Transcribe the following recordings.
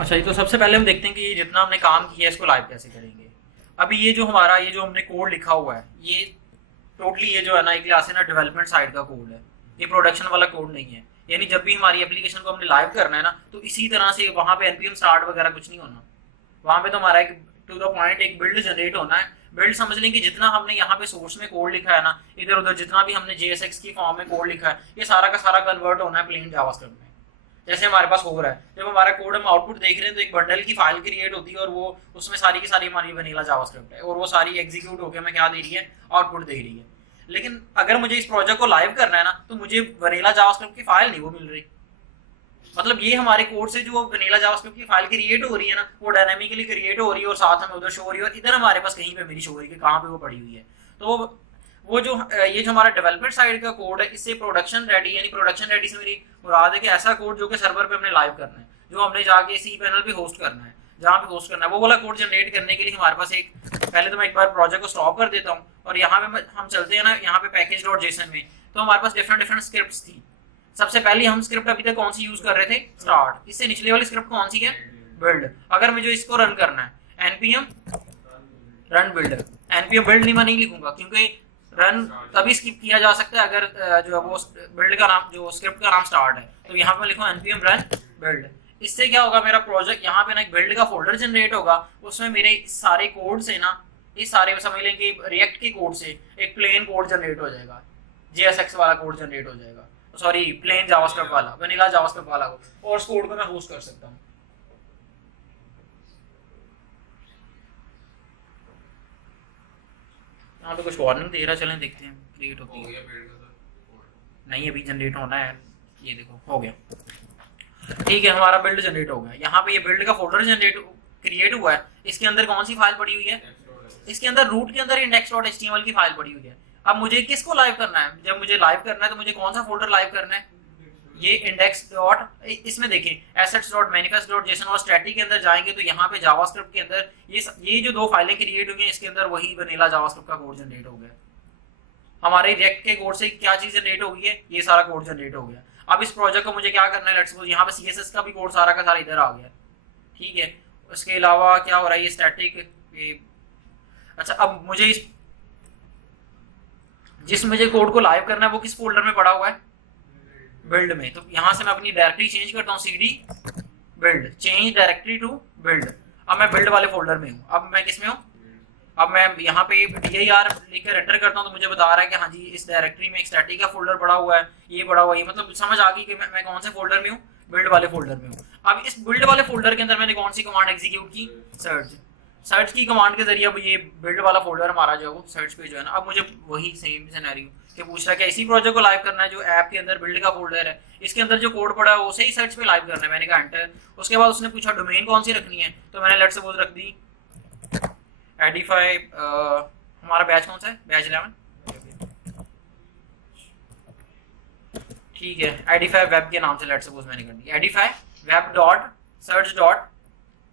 अच्छा, ये तो सबसे पहले हम देखते हैं कि ये जितना हमने काम किया है इसको लाइव कैसे करेंगे। अभी ये जो हमारा ये जो हमने कोड लिखा हुआ है, ये टोटली ये जो है ना, एक क्लास है ना, डेवलपमेंट साइड का कोड है, ये प्रोडक्शन वाला कोड नहीं है। यानी जब भी हमारी एप्लीकेशन को हमने लाइव करना है ना, तो इसी तरह से वहां पे एनपीएम स्टार्ट वगैरह कुछ नहीं होना। वहां पे तो हमारा एक टू द पॉइंट एक बिल्ड जनरेट होना है। बिल्ड समझ लें कि जितना हमने यहाँ पे सोर्स में कोड लिखा है ना, इधर उधर जितना भी हमने जेएसएक्स की फॉर्म में कोड लिखा है, ये सारा का सारा कन्वर्ट होना है प्लेन जावास्क्रिप्ट में। जैसे हमारे पास हो रहा है, जब हमारा कोड हम आउटपुट देख रहे हैं तो एक बंडल की फाइल क्रिएट होती है और वो उसमें सारी की सारी हमारी वनीला जावास्क्रिप्ट है और वो सारी एग्जीक्यूट होकर हमें क्या दे रही है, आउटपुट दे रही है। लेकिन अगर मुझे इस प्रोजेक्ट को लाइव करना है ना, तो मुझे वनीला जावास्क्रिप्ट की फाइल नहीं वो मिल रही। मतलब ये हमारे कोड से जो वनीला जावास्क्रिप्ट की फाइल क्रिएट हो रही है ना, वो डायनामिकली क्रिएट हो रही है और साथ हमें उधर शो हो रही है और इधर हमारे पास कहीं पे मेरी शो हो रही है कि कहाँ पे वो पड़ी हुई है। तो वो जो ये जो हमारा डेवलपमेंट साइड का कोड है, इससे प्रोडक्शन रेडी, यानी प्रोडक्शन रेडी से मेरी मुराद है कि ऐसा कोड जो कि सर्वर पे हमने लाइव करना है, जो हमने जाके सी पैनल पे होस्ट करना है, जहाँ पे होस्ट करना है, वो वाला कोड जनरेट करने के लिए हमारे पास एक, पहले तो मैं एक बार प्रोजेक्ट को स्टॉप कर देता हूँ और यहाँ पे हम चलते हैं ना, यहाँ पे पैकेज डॉट जेसन में, तो हमारे पास डिफरेंट डिफरेंट स्क्रिप्ट थी। सबसे पहले हम स्क्रिप्ट अभी तक कौन सी यूज कर रहे थे, स्टार्ट। इससे निचले वाली स्क्रिप्ट कौन सी है, बिल्ड। अगर मुझे इसको रन करना है, NPM run build, NPM build नहीं मैं नहीं लिखूंगा क्योंकि रन तभी स्किप किया जा सकता है अगर जो वो बिल्ड का नाम, जो स्क्रिप्ट का नाम स्टार्ट है। तो यहाँ पे लिखूँ एनपीएम रन बिल्ड। इससे क्या होगा, मेरा प्रोजेक्ट यहाँ पे ना एक बिल्ड का फोल्डर जनरेट होगा, उसमें मेरे सारे कोड से ना, इस सारे समझ लें कि रिएक्ट के कोड से एक प्लेन कोड जनरेट हो जाएगा, जेएसएक्स वाला कोड जनरेट हो जाएगा, सॉरी प्लेन जावास्क्रिप्ट वाला, वनीला जावास्क्रिप्ट वाला कोड, और उस कोड को मैं होस्ट कर सकता हूँ। हाँ तो कुछ वार्निंग दे रहा, चलें देखते हैं क्रिएट होती है। नहीं अभी जनरेट होना है, ये देखो हो गया। ठीक है, हमारा बिल्ड जनरेट हो गया। यहाँ पे ये बिल्ड का फोल्डर जनरेट क्रिएट हुआ है। इसके अंदर कौन सी फाइल पड़ी हुई है, इसके अंदर रूट के अंदर index.html की फाइल पड़ी हुई है। अब मुझे किसको लाइव करना है, जब मुझे लाइव करना है तो मुझे कौन सा फोल्डर लाइव करना है, ये इंडेक्स डॉट, इसमें देखें assets.manifest.json और स्टैटिक के अंदर जाएंगे तो यहाँ पे जावास्क्रिप्ट के अंदर ये जो दो फाइलें क्रिएट हुई हैं, इसके अंदर वही वनीला जावास्क्रिप्ट का कोड जनरेट हो गया। हमारे रिएक्ट के कोड से क्या चीज जनरेट हो गई है, ये सारा कोड जनरेट हो गया। अब इस प्रोजेक्ट को मुझे क्या करना है, लेट्स सपोज यहाँ पे सीएसएस का भी कोड सारा का सारा इधर आ गया। ठीक है, उसके अलावा क्या हो रहा है, ये स्टैटिक। अच्छा, अब मुझे जिस मुझे कोड को लाइव करना है वो किस फोल्डर में पड़ा हुआ है, बिल्ड में। तो यहाँ से मैं अपनी डायरेक्टरी चेंज करता हूँ, CD build, change directory to build. अब मैं बिल्ड वाले फोल्डर में हूँ। अब मैं किस में हूँ, अब मैं यहाँ पे dir लिखकर एंटर करता हूँ तो मुझे बता रहा है कि हाँ जी इस डायरेक्टरी में एक स्टैटिक का फोल्डर पड़ा हुआ है, ये पड़ा हुआ है। मतलब समझ आ गई कि मैं कौन से फोल्डर में हूँ, बिल्ड वाले फोल्डर में हूँ। अब इस बिल्ड वाले फोल्डर के अंदर मैंने कौन सी कमांड एग्जीक्यूट की, सर्च की कमांड के जरिए अब ये बिल्ड वाला फोल्डर हमारा जो है वो सर्च पे जो है ना, अब मुझे वही सेम सिनेरियो कि पूछ रहा है कि इसी प्रोजेक्ट को लाइव करना है जो ऐप के अंदर बिल्ड का फोल्डर है, इसके अंदर जो कोड पड़ा है उसे ही सर्च पे लाइव करना है। मैंने कहा एंटर। उसके बाद उसने पूछा डोमेन कौन सी रखनी है, तो मैंने लेट्स सपोज रख दी एडिफाई, हमारा बैच कौन सा है, बैच 11। ठीक है, एडिफाई वेब के नाम से लेट्स सपोज मैंने कर दी Edify web dot search dot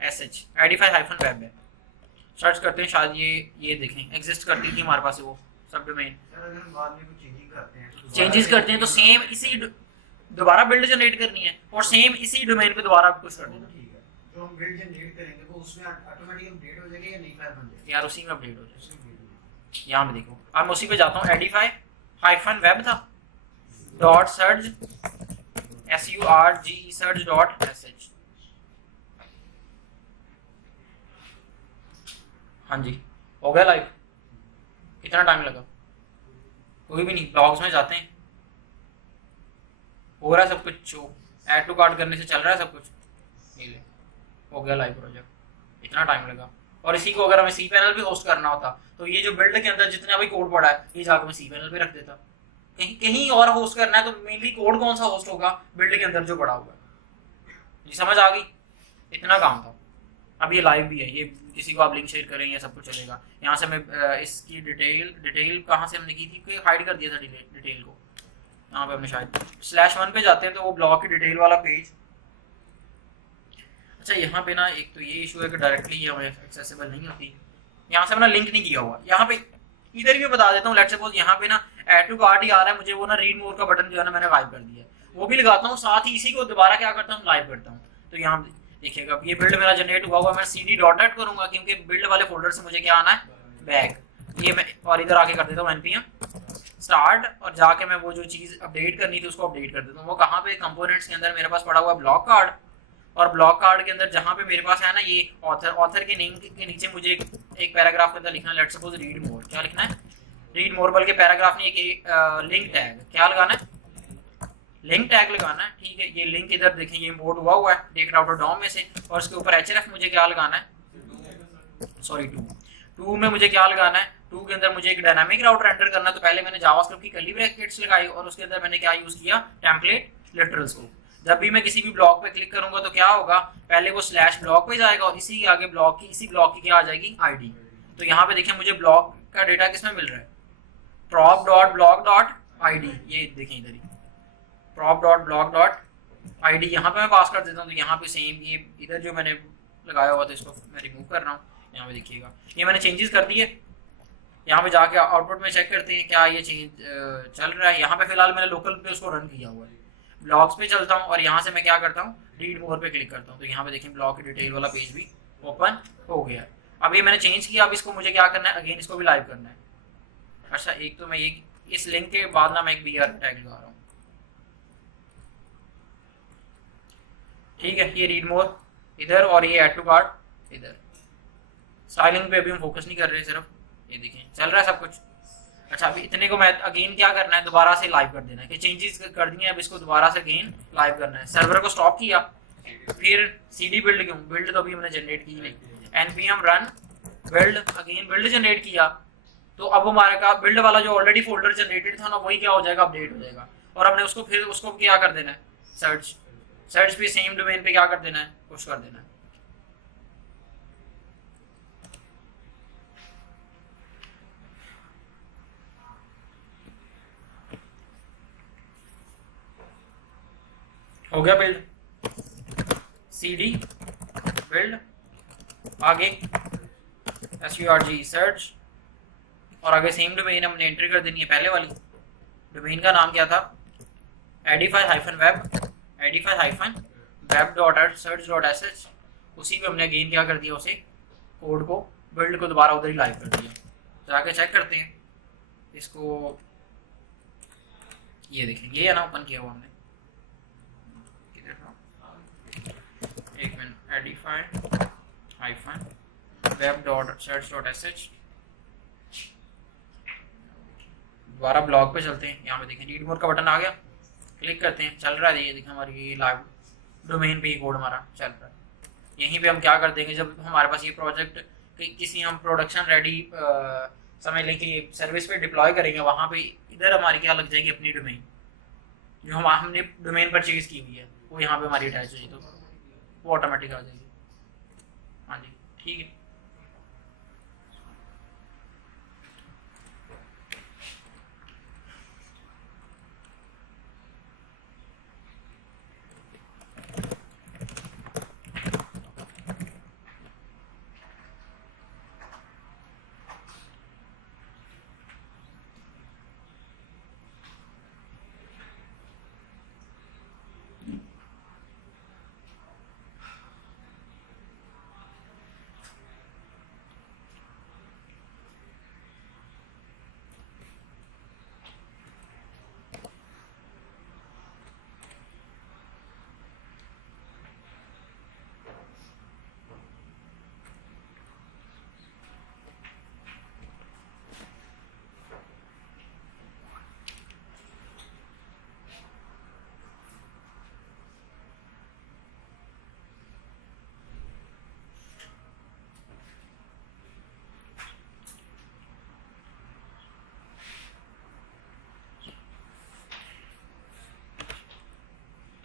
sh, Edify hyphen web है। सर्च करते हैं, शायद ये देखें एग्जिस्ट करती थी हमारे पास वो सब डोमेन। चेंजेस करते हैं तो सेम इसी दोबारा बिल्ड जनरेट करनी है और सेम इसी डोमेन पे दोबारा पुश कर देना। जो हम बिल्ड जनरेट करेंगे वो उसमें ऑटोमेटिक अपडेट हो जाएगा या नई फाइल बन जाएगी, यार उसी में अपडेट हो जाएगा। यहाँ पे देखो, अब मैं उसी पे जाता हूँ, एडिफाई हाइफन वेब था dot search surg search dot sh। हाँ जी हो गया लाइव। कितना टाइम लगा, कोई भी नहीं। ब्लॉग्स में जाते हैं, हो रहा है सब कुछ, ऐड टू कार्ट करने से चल रहा है सब कुछ, ये ले हो गया लाइव प्रोजेक्ट। इतना टाइम लगा। और इसी को अगर हमें सी पैनल पे होस्ट करना होता तो ये जो बिल्ड के अंदर जितना भी कोड पड़ा है ये जाकर मैं सी पैनल पे रख देता। कहीं और होस्ट करना है तो मेनली कोड कौन सा होस्ट होगा, बिल्ड के अंदर जो पड़ा हुआ है। जी समझ आ गई, इतना काम था। अब ये लाइव भी है, ये किसी को आप लिंक शेयर करें या सब कुछ चलेगा। यहाँ से मैं इसकी डिटेल कहाँ से हमने की थी, हाइड कर दिया था डिटेल को। यहाँ पे हमने शायद /1 पे जाते हैं तो वो ब्लॉग की डिटेल वाला पेज। अच्छा यहाँ पे ना एक तो ये इशू है कि डायरेक्टली ये हमें एक्सेसिबल नहीं होती। यहाँ से मैंने लिंक नहीं किया हुआ। यहाँ पे इधर भी बता देता हूँ, लेट्स सपोज यहाँ पे ना ऐड टू कार्ट ही आ रहा है, मुझे वो ना रीड मोर का बटन जो है ना मैंने गायब कर दिया है, वो भी लगाता हूँ। साथ ही इसी को दोबारा क्या करता हूँ, लाइव करता हूँ। तो यहाँ देखिएगा अब ये बिल्ड मेरा जनरेट हुआ हुआ, मैं cd डॉट नेट करूंगा क्योंकि बिल्ड वाले फोल्डर से मुझे क्या आना है, बैक। ये मैं और इधर आके कर देता हूँ npm स्टार्ट, और जाके मैं वो जो चीज अपडेट करनी थी उसको अपडेट कर देता हूँ। वो कहाँ पे, कंपोनेंट्स के अंदर मेरे पास पड़ा हुआ ब्लॉक कार्ड, और ब्लॉक कार्ड के अंदर जहाँ पे मेरे पास है ना ये ऑथर के नेम के नीचे मुझे एक पैराग्राफ के अंदर लिखना है, लेट्स सपोज रीड मोर। क्या लिखना है, रीड मोर, बल्कि पैराग्राफ नहीं, एक लिंक टैग। क्या लगाना है, लिंक टैग लगाना है, ठीक है। ये लिंक इधर देखें, ये इंपोर्ट हुआ है डेट राउटर डॉम में से, और उसके ऊपर href मुझे क्या लगाना है, सॉरी टू में मुझे क्या लगाना है, टू के अंदर मुझे एक डायनामिक राउटर एंटर करना है। तो पहले मैंने जावास्क्रिप्ट की कर्ली ब्रैकेट्स लगाई और उसके अंदर मैंने क्या यूज किया, टेम्पलेट लिटरल्स को। जब भी मैं किसी भी ब्लॉक पे क्लिक करूंगा तो क्या होगा, पहले वो स्लैश ब्लॉक पे जाएगा और इसी के आगे ब्लॉक की, इसी ब्लॉक की क्या आ जाएगी, आईडी। तो यहाँ पे देखिए मुझे ब्लॉक का डेटा किसमें मिल रहा है, prop dot block dot ID. ये देखें इधर ही prop dot block dot ID, यहाँ पे मैं पास कर देता हूँ। तो यहाँ पे सेम ये इधर जो मैंने लगाया हुआ था इसको मैं रिमूव कर रहा हूँ। यहाँ पे देखिएगा ये मैंने चेंजेस कर दिए। यहाँ पे जाके आउटपुट में चेक करते हैं क्या ये चेंज चल रहा है। यहाँ पे फिलहाल मैंने लोकल पे उसको रन किया हुआ है। ब्लॉग्स पे चलता हूँ और यहाँ से मैं क्या करता हूँ, रीड मोर पे क्लिक करता हूँ। तो यहाँ पे देखें ब्लॉग की डिटेल वाला पेज भी ओपन हो गया। अब ये मैंने चेंज किया, अब इसको मुझे क्या करना है, अगेन इसको भी लाइव करना है। अच्छा एक तो मैं ये इस लिंक के बाद ना मैं एक BR टैग लगा रहा हूँ, ठीक है। ये रीड मोर इधर और ये ऐड टू कार्ट इधर। स्टाइलिंग पे अभी हम फोकस नहीं कर रहे, सिर्फ ये देखें चल रहा है सब कुछ। अच्छा अभी इतने को मैं अगेन क्या करना है, दोबारा से लाइव कर देना है कि चेंजेस कर दिए, अब इसको दोबारा से अगेन लाइव करना है। सर्वर को स्टॉप किया, फिर cd बिल्ड, क्यों बिल्ड तो अभी हमने जनरेट की नहीं, npm run build, again build generate किया। तो अब हमारे का बिल्ड वाला जो ऑलरेडी फोल्डर जनरेटेड था ना, वही क्या हो जाएगा, अपडेट हो जाएगा। और हमने उसको फिर उसको क्या कर देना है, सर्च भी सेम डोमेन पे क्या कर देना है, पुश कर देना है। हो गया बिल्ड, cd बिल्ड, आगे surg सर्च, और आगे सेम डोमेन हमने एंटर कर देनी है। पहले वाली डोमेन का नाम क्या था, edify-web.search.sh। उसी पे हमने अगेन क्या कर दिया, उसे कोड को, बिल्ड को दोबारा उधर ही लाइव कर दिया। जाके चेक करते हैं इसको, ये देखें ये है ना ओपन किया हुआ हमने, एक मिनट, edify-web.search.sh। दोबारा ब्लॉग पे चलते हैं। यहाँ पे देखें रीड मोर का बटन आ गया, क्लिक करते हैं, चल रहा है। ये देखें हमारी ये लाइव डोमेन पे ही कोड हमारा चल रहा है। यहीं पे हम क्या कर देंगे, जब हमारे पास ये प्रोजेक्ट किसी हम प्रोडक्शन रेडी समझ लें कि सर्विस पे डिप्लॉय करेंगे, वहाँ पे इधर हमारी क्या लग जाएगी, अपनी डोमेन जो हमने डोमेन परचेज की हुई है वो यहाँ पे हमारी अटैच हो जाएगी, तो वो ऑटोमेटिक आ जाएगी। हाँ जी ठीक है।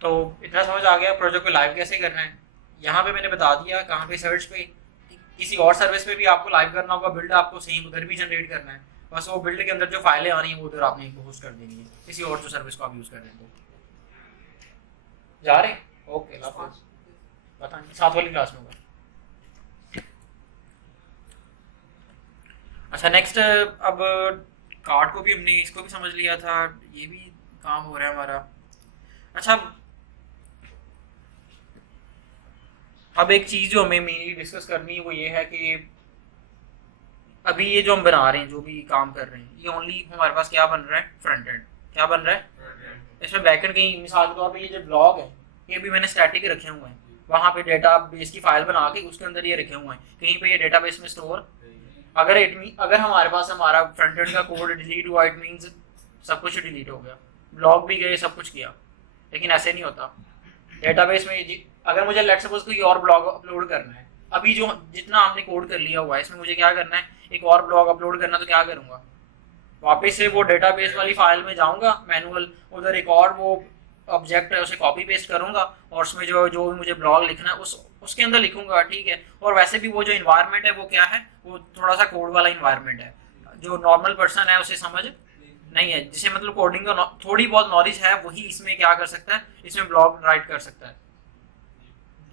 तो इतना समझ आ गया प्रोजेक्ट को लाइव कैसे करना है। यहाँ पे मैंने बता दिया कहाँ पे, सर्च पे। किसी और सर्विस पे भी आपको लाइव करना होगा, बिल्ड आपको सेम उधर भी जनरेट करना है। बस वो बिल्ड के अंदर जो फाइलें आ रही हैं वो उधर आपने होस्ट कर देनी है, किसी और जो सर्विस को आप यूज़ कर रहे हैं। तो जा रहे हैं, ओके पता नहीं 7 वाली क्लास में होगा। अच्छा नेक्स्ट, अब कार्ड को भी हमने इसको भी समझ लिया था, ये भी काम हो रहा है हमारा। अच्छा अब एक चीज़ जो हमें मेनली डिस्कस करनी है वो ये है कि अभी ये जो हम बना रहे हैं, जो भी काम कर रहे हैं, ये ओनली हमारे पास क्या बन रहा है, फ्रंट एंड। क्या बन रहा है, इसमें बैक एंड कहीं मिसाल के तौर पे ये जो ब्लॉग है ये भी मैंने स्टैटिक रखे हुए हैं, वहाँ पे डेटा बेस की फाइल बना के उसके अंदर ये रखे हुए हैं, कहीं पे ये डेटाबेस में स्टोर। अगर हमारे पास हमारा फ्रंट एंड का कोड डिलीट हुआ, इट मीन्स सब कुछ डिलीट हो गया, ब्लॉग भी गए, सब कुछ किया। लेकिन ऐसे नहीं होता डेटाबेस में। अगर मुझे लेट्स सपोज कोई और ब्लॉग अपलोड करना है, अभी जो जितना हमने कोड कर लिया हुआ है इसमें मुझे क्या करना है, एक और ब्लॉग अपलोड करना, तो क्या करूंगा, वापस से वो डेटाबेस वाली फाइल में जाऊंगा मैनुअल, उधर एक और वो ऑब्जेक्ट है उसे कॉपी पेस्ट करूंगा और उसमें जो जो भी मुझे ब्लॉग लिखना है उसके अंदर लिखूंगा, ठीक है। और वैसे भी वो जो इन्वायरमेंट है वो क्या है, वो थोड़ा सा कोड वाला इन्वायरमेंट है, जो नॉर्मल पर्सन है उसे समझ नहीं है, जिसे मतलब कोडिंग का थोड़ी बहुत नॉलेज है, वही इसमें क्या कर सकता है, इसमें ब्लॉग राइट कर सकता है।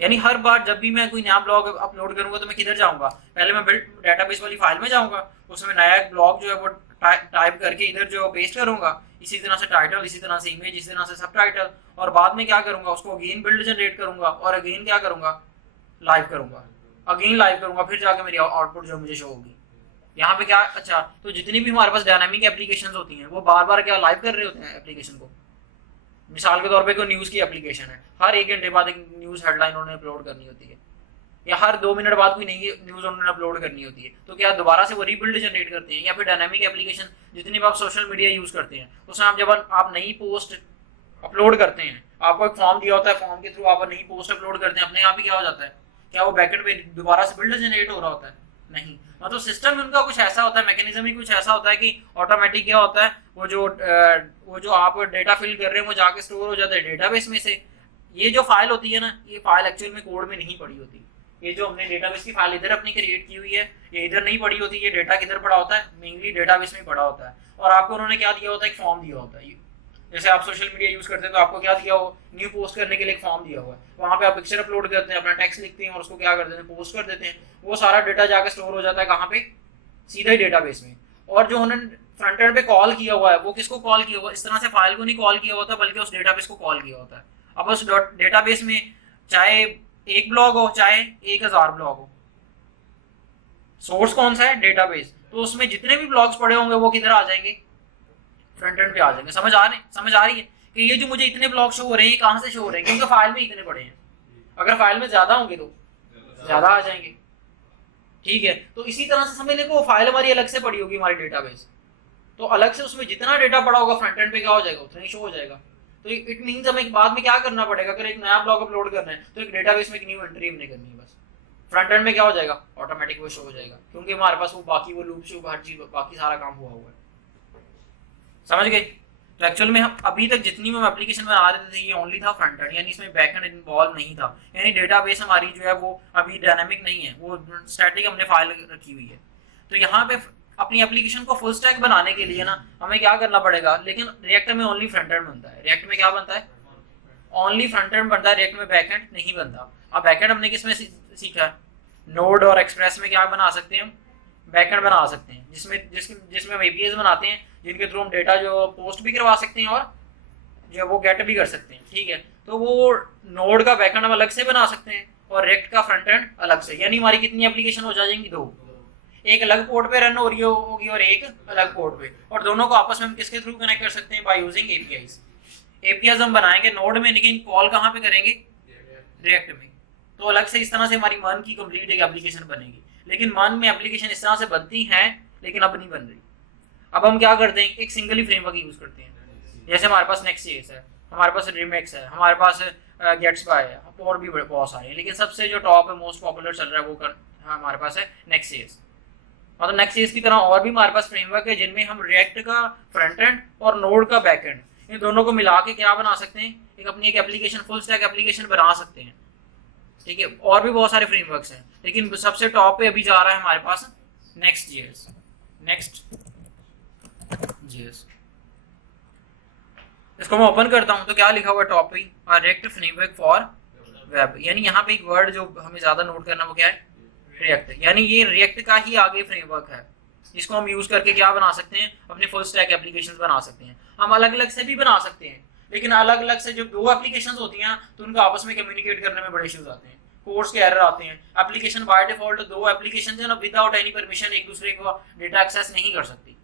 यानी हर बार जब भी मैं कोई नया ब्लॉग अपलोड करूंगा तो मैं किधर जाऊंगा, पहले मैं डेटाबेस वाली फाइल में जाऊंगा, उसमें नया ब्लॉग जो है वो टाइप करके इधर जो पेस्ट करूंगा, इसी तरह से टाइटल, इसी तरह से इमेज, इसी तरह से सब टाइटल, और बाद में क्या करूंगा, उसको अगेन बिल्ड जनरेट करूंगा और अगेन क्या करूंगा, लाइव करूंगा, अगेन लाइव करूंगा, फिर जाके मेरी आउटपुट जो मुझे शो होगी। यहाँ पे क्या, अच्छा तो जितनी भी हमारे पास डायनामिक एप्लीकेशंस होती हैं वो बार बार क्या लाइव कर रहे होते हैं एप्लीकेशन को। मिसाल के तौर पे कोई न्यूज़ की एप्लीकेशन है, हर 1 घंटे बाद एक न्यूज़ हेडलाइन उन्होंने अपलोड करनी होती है, या हर 2 मिनट बाद कोई नई न्यूज़ उन्होंने अपलोड करनी होती है, तो क्या दोबारा से वो रीबिल्ड जनरेट करते हैं। या फिर डायनामिक एप्लीकेशन जितनी भी आप सोशल मीडिया यूज़ करते हैं, उसमें आप जब आप नई पोस्ट अपलोड करते हैं, आपको एक फॉर्म दिया होता है, फॉर्म के थ्रू आप नई पोस्ट अपलोड करते हैं, अपने आप ही क्या हो जाता है, क्या वो बैकएंड पे दोबारा से बिल्ड जनरेट हो रहा होता है, नहीं। मतलब सिस्टम में उनका कुछ ऐसा होता है, मैकेनिज्म ही कुछ ऐसा होता है कि ऑटोमेटिक क्या होता है, वो जो आप डेटा फिल कर रहे हैं वो जाके स्टोर हो जाता है डेटाबेस में से। ये जो फाइल होती है ना, ये फाइल एक्चुअल में कोड में नहीं पड़ी होती, ये जो हमने डेटाबेस की फाइल इधर अपनी क्रिएट की हुई है ये इधर नहीं पड़ी होती, ये डेटा किधर पड़ा होता है, मेनली डेटाबेस में पड़ा होता है। और आपको उन्होंने क्या दिया होता है, एक फॉर्म दिया होता है। जैसे आप सोशल मीडिया यूज करते हैं तो आपको क्या दिया हो, न्यू पोस्ट करने के लिए एक फॉर्म दिया हुआ है, वहाँ पे आप पिक्चर अपलोड करते हैं, अपना टेक्स्ट लिखते हैं और उसको क्या कर देते हैं, पोस्ट कर देते हैं, वो सारा डेटा जाके स्टोर हो जाता है कहाँ पे, सीधा ही डेटाबेस में। और जो उन्होंने फ्रंट एंड पे कॉल किया हुआ है वो किसको कॉल किया हुआ है, इस तरह से फाइल को नहीं कॉल किया होता बल्कि उस डेटाबेस को कॉल किया होता है। अब उस डेटाबेस में चाहे 1 ब्लॉग हो चाहे 1000 ब्लॉग हो, सोर्स कौन सा है, डेटाबेस, तो उसमें जितने भी ब्लॉग्स पड़े होंगे वो किधर आ जाएंगे, फ्रंट एंड पे आ जाएंगे। समझ आ रही है कि ये जो मुझे इतने ब्लॉग शो हो रहे हैं कहाँ से शो हो रहे हैं, क्योंकि फाइल में इतने पड़े हैं, अगर फाइल में ज्यादा होंगे तो ज्यादा आ जाएंगे, ठीक है। तो इसी तरह से समझ लें वो फाइल हमारी अलग से पड़ी होगी हमारी डेटाबेस, तो अलग से उसमें जितना डेटा पड़ा होगा फ्रंट एंड पे क्या हो जाएगा, उतना ही शो हो जाएगा। तो इट मीन्स हमें बाद में क्या करना पड़ेगा, अगर एक नया ब्लॉग अपलोड करना है तो एक डेटाबेस में एक न्यू एंट्री हमने करनी है, बस फ्रंट एंड में क्या हो जाएगा, ऑटोमेटिक वो शो हो जाएगा, क्योंकि हमारे पास वो बाकी वो लूप शूप हर चीज बाकी सारा काम हुआ है। समझ गए। तो एक्चुअल में हम अभी तक जितनी हम एप्लीकेशन बना रहे थे ये ओनली था फ्रंट एंड, यानी इसमें बैक एंड इन्वॉल्व नहीं था, यानी डेटाबेस हमारी जो है वो अभी डायनामिक नहीं है, वो स्टैटिक हमने फाइल रखी हुई है। तो यहाँ पे अपनी एप्लीकेशन को फुल स्टैक बनाने के लिए ना हमें क्या करना पड़ेगा, लेकिन रिएक्ट में ओनली फ्रंट एंड बनता है, रिएक्ट में क्या बनता है, ओनली फ्रंट एंड बनता है, रिएक्ट में बैक एंड नहीं बनता। अब बैक एंड हमने किसमें सीखा है, नोड और एक्सप्रेस में क्या बना सकते हैं, बैक एंड बना सकते हैं, जिसमें हम एपीआईज बनाते हैं जिनके थ्रू हम डेटा जो पोस्ट भी करवा सकते हैं और जो वो गेट भी कर सकते हैं, ठीक है। तो वो नोड का बैकएंड हम अलग से बना सकते हैं और रिएक्ट का फ्रंट एंड अलग से, यानी हमारी कितनी एप्लीकेशन हो जाएंगी, 2, एक अलग पोर्ट पे रन हो रही होगी और एक अलग पोर्ट पे, और दोनों को आपस में हम किसके थ्रू कनेक्ट कर सकते हैं, बाय यूजिंग एपीआईज। एपीआईज हम बनाएंगे नोड में, लेकिन कॉल कहाँ पे करेंगे, रिएक्ट में। तो अलग से इस तरह से हमारी मन की कंप्लीट एक एप्लीकेशन बनेगी, लेकिन मन में एप्लीकेशन इस तरह से बनती है लेकिन अब नहीं बन रही। अब हम क्या करते हैं, एक सिंगल ही फ्रेमवर्क यूज करते हैं, जैसे हमारे पास नेक्स्ट.js है, हमारे पास रिमिक्स है, हमारे पास गेट्सबाय है, और भी बहुत सारे हैं, लेकिन सबसे जो टॉप है मोस्ट पॉपुलर चल रहा है वो हमारे पास है नेक्स्ट.js। मतलब नेक्स्ट.js की तरह और भी हमारे पास फ्रेमवर्क है जिनमें हम रिएक्ट का फ्रंट एंड और नोड का बैक एंड इन दोनों को मिला के क्या बना सकते हैं, एक अपनी एक एप्लीकेशन फुल स्टैक एप्लीकेशन बना सकते हैं, ठीक है। और भी बहुत सारे फ्रेमवर्क्स हैं, लेकिन सबसे टॉप पे अभी जा रहा है हमारे पास नेक्स्ट.js। इसको मैं ओपन करता हूं तो क्या लिखा हुआ है टॉप पे, रिएक्ट फ्रेमवर्क फॉर वेब, यानी यहाँ पे एक वर्ड जो हमें ज्यादा नोट करना वो क्या है, रिएक्ट, यानी ये रिएक्ट का ही आगे फ्रेमवर्क है, इसको हम यूज करके क्या बना सकते हैं, अपने फुल स्टैक एप्लीकेशंस बना सकते हैं। हम अलग अलग से भी बना सकते हैं, लेकिन अलग अलग से जो 2 एप्लीकेशंस होती हैं तो उनका आपस में कम्युनिकेट करने में बड़े इश्यूज आते हैं। कोड्स के एरर आते हैं। एप्लीकेशन बाय डिफॉल्ट दो एप्लीकेशन है ना विदाउट एनी परमिशन एक दूसरे को डेटा एक्सेस नहीं कर सकती,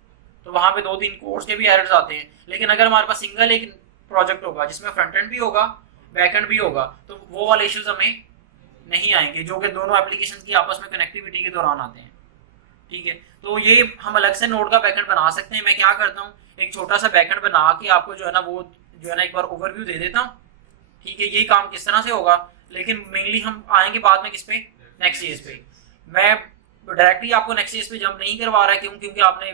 तो वहां पे 2-3 कोड्स के भी एरर्स आते हैं। लेकिन अगर हमारे पास सिंगल एक प्रोजेक्ट होगा जिसमें फ्रंट एंड भी होगा बैक एंड भी होगा, तो वो वाले इश्यूज हमें नहीं आएंगे जो कि दोनों एप्लीकेशन की आपस में कनेक्टिविटी के दौरान आते हैं। ठीक है, तो ये हम अलग से नोड का बैकएंड बना सकते हैं। मैं क्या करता हूँ, एक छोटा सा बैकएंड बना के आपको जो है ना वो जो है ना एक बार ओवरव्यू दे देता हूँ। ठीक है, ये काम किस तरह से होगा, लेकिन मेनली हम आएंगे बाद में किस पे, नेक्स्ट.जेएस पे। मैं डायरेक्टली आपको नेक्स्ट.जेएस पे जंप नहीं करवा रहा, क्यों, क्योंकि आपने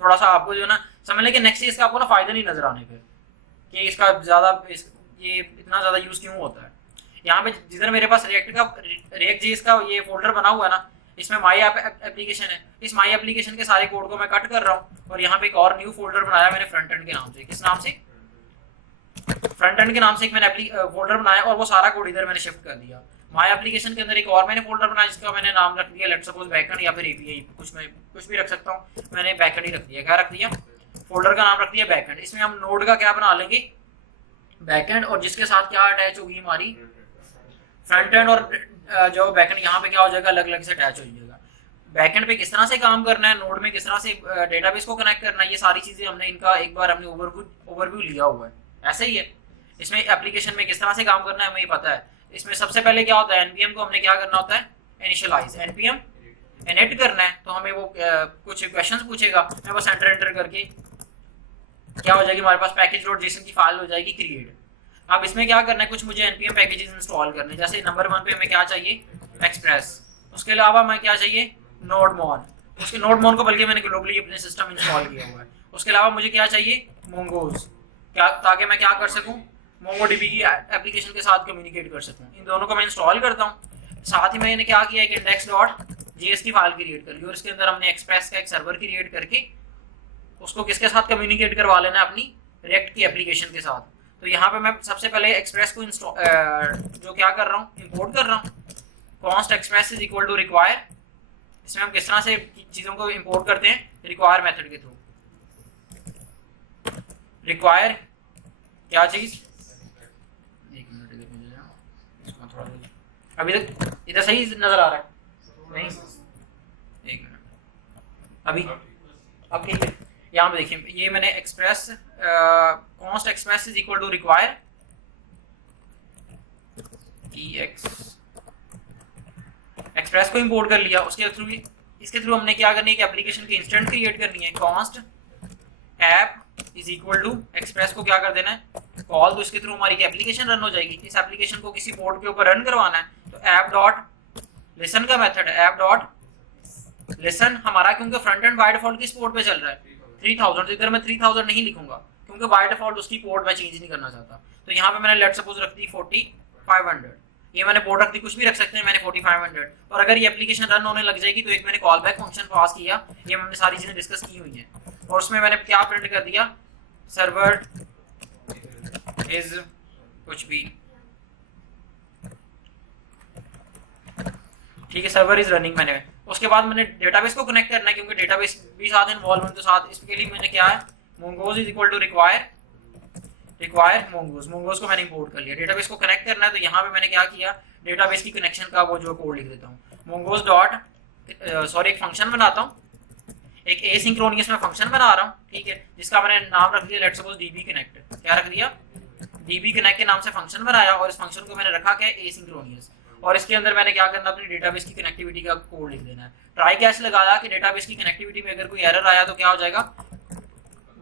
थोड़ा सा आपको जो है ना समझ लें कि नेक्स्ट.जेएस का आपको ना फायदा नहीं नजर आने फिर कि इसका ज्यादा ये इतना ज्यादा यूज क्यों होता है। यहाँ पे जिधर मेरे पास रिएक्ट.जेएस का ये फोल्डर बना हुआ है ना, इसमें माई ऐप एप्लीकेशन है। इस माई एप्लीकेशन के सारे कोड को मैं कट कर रहा हूँ और यहाँ पे एक और न्यू फोल्डर बनाया मैंने फ्रंट एंड के नाम से। किस नाम से, फ्रंट एंड के नाम से एक मैंने फोल्डर बनाया और वो सारा कोड इधर मैंने शिफ्ट कर दिया। माई एप्लीकेशन के अंदर एक और मैंने फोल्डर बनाया जिसका मैंने नाम रख दिया लेट्स सपोज बैकएंड या फिर एपीआई, कुछ भी रख सकता हूँ। मैंने बैकएंड ही रख दिया। क्या रख दिया, फोल्डर का नाम रख दिया बैकएंड। इसमें हम नोड का क्या बना लेंगे, बैकएंड, और जिसके साथ क्या अटैच होगी हमारी फ्रंट एंड, और जो बैकएंड यहाँ पे क्या हो जाएगा, अलग अलग से अटैच हो जाएगा। बैकएंड पे किस तरह से काम करना है, नोड में किस तरह से डेटाबेस को कनेक्ट करना है, ये सारी चीजें हमने इनका एक बार हमने ओवरव्यू लिया हुआ है। ऐसे ही है, इसमें एप्लीकेशन में किस तरह से काम करना है हमें पता है। इसमें सबसे पहले क्या होता है, एनपीएम को हमने क्या करना होता है, इनिशियलाइज, एनपीएम इनिट करना है। तो हमें वो कुछ क्वेश्चंस पूछेगा, मैं बस एंटर करके क्या हो जाएगी, हमारे पास package.json की फाइल हो जाएगी क्रिएट। अब इसमें क्या करना है, कुछ मुझे npm पैकेजेस इंस्टॉल करने, जैसे नंबर 1 पे हमें क्या चाहिए, एक्सप्रेस। उसके अलावा हमें क्या चाहिए, नोडमोन। उसके नोडमोन को बल्कि मैंने ग्लोबली अपने सिस्टम इंस्टॉल किया हुआ है। उसके अलावा मुझे क्या चाहिए, मोंगोज, क्या, ताकि मैं क्या कर सकूं, मोंगोडीबी की एप्लीकेशन के साथ कम्युनिकेट कर सकूं। इन दोनों को मैं इंस्टॉल करता हूं। साथ ही मैंने क्या किया कि index.js की फाइल क्रिएट कर ली और इसके अंदर हमने एक्सप्रेस का एक सर्वर क्रिएट करके उसको किसके साथ कम्युनिकेट करवा लेना, अपनी रिएक्ट की एप्लीकेशन के साथ। तो यहाँ पे मैं सबसे पहले एक्सप्रेस को जो क्या कर रहा हूँ, इंपोर्ट कर रहा हूँ। Const express is equal to require. इसमें हम किस तरह से चीजों को इंपोर्ट करते हैं, रिक्वायर मेथड के थ्रू। रिक्वायर क्या चीज, एक मिनट इसको थोड़ा, अभी तक इधर सही नजर आ रहा है नहीं, एक मिनट, अभी अब ठीक है। यहाँ पे देखिए, ये मैंने express const express is equal to require express को इंपोर्ट कर लिया। उसके थ्रू इसके थ्रू हमने क्या करनी है कि एप्लीकेशन की इंस्टेंट क्रिएट करनी है। Const app is equal to express को क्या कर देना है, कॉल, तो इसके थ्रू हमारी एप्लीकेशन रन हो जाएगी। इस एप्लीकेशन को किसी पोर्ट के ऊपर रन करवाना है तो ऐप डॉट लिसन का मेथड है, ऐप डॉट लिसन हमारा, क्योंकि फ्रंट एंड बाय डिफॉल्ट किस पोर्ट पे चल रहा है 3000, तो इधर मैं 3000 नहीं लिखूंगा क्योंकि बाय डिफॉल्ट उसकी पोर्ट मैं चेंज नहीं करना चाहता। तो यहाँ पे मैंने लेट सपोज रख दी 4500, ये मैंने पोर्ट रख दी, कुछ भी रख सकते हैं, मैंने 4500। और अगर ये एप्लीकेशन रन होने लग जाएगी तो एक मैंने कॉल बैक फंक्शन पास किया, ये हमने सारी चीजें डिस्कस की हुई हैं। और उसमें मैंने क्या प्रिंट कर दिया, सर्वर इज कुछ भी, ठीक है, सर्वर इज रनिंग मैंने। उसके बाद मैंने डेटाबेस को कनेक्ट करना है क्योंकि डेटाबेस भी साथ इन्वॉल्व है, तो साथ इसके लिए मैंने क्या है, mongoose is equal to require mongoose को मैंने इंपोर्ट कर लिया। डेटाबेस को कनेक्ट करना है तो यहाँ पे मैंने क्या किया, डेटाबेस की कनेक्शन का वो जो कोड लिख देता हूँ, मोंगोज डॉट सॉरी एक फंक्शन बनाता हूँ, एक एसिंक्रोनियस में फंक्शन बना रहा हूँ, ठीक है, जिसका मैंने नाम रख दिया लेट सपोज डीबी कनेक्ट। क्या रख दिया, डीबी कनेक्ट के नाम से फंक्शन बनाया और इस फंक्शन को मैंने रखा क्या, एसिंक्रोनियस। और इसके अंदर मैंने क्या करना, अपनी डेटाबेस की कनेक्टिविटी का कोड लिख देना है। ट्राई कैच लगाया कि डेटाबेस की कनेक्टिविटी में अगर कोई एरर आया तो क्या हो जाएगा,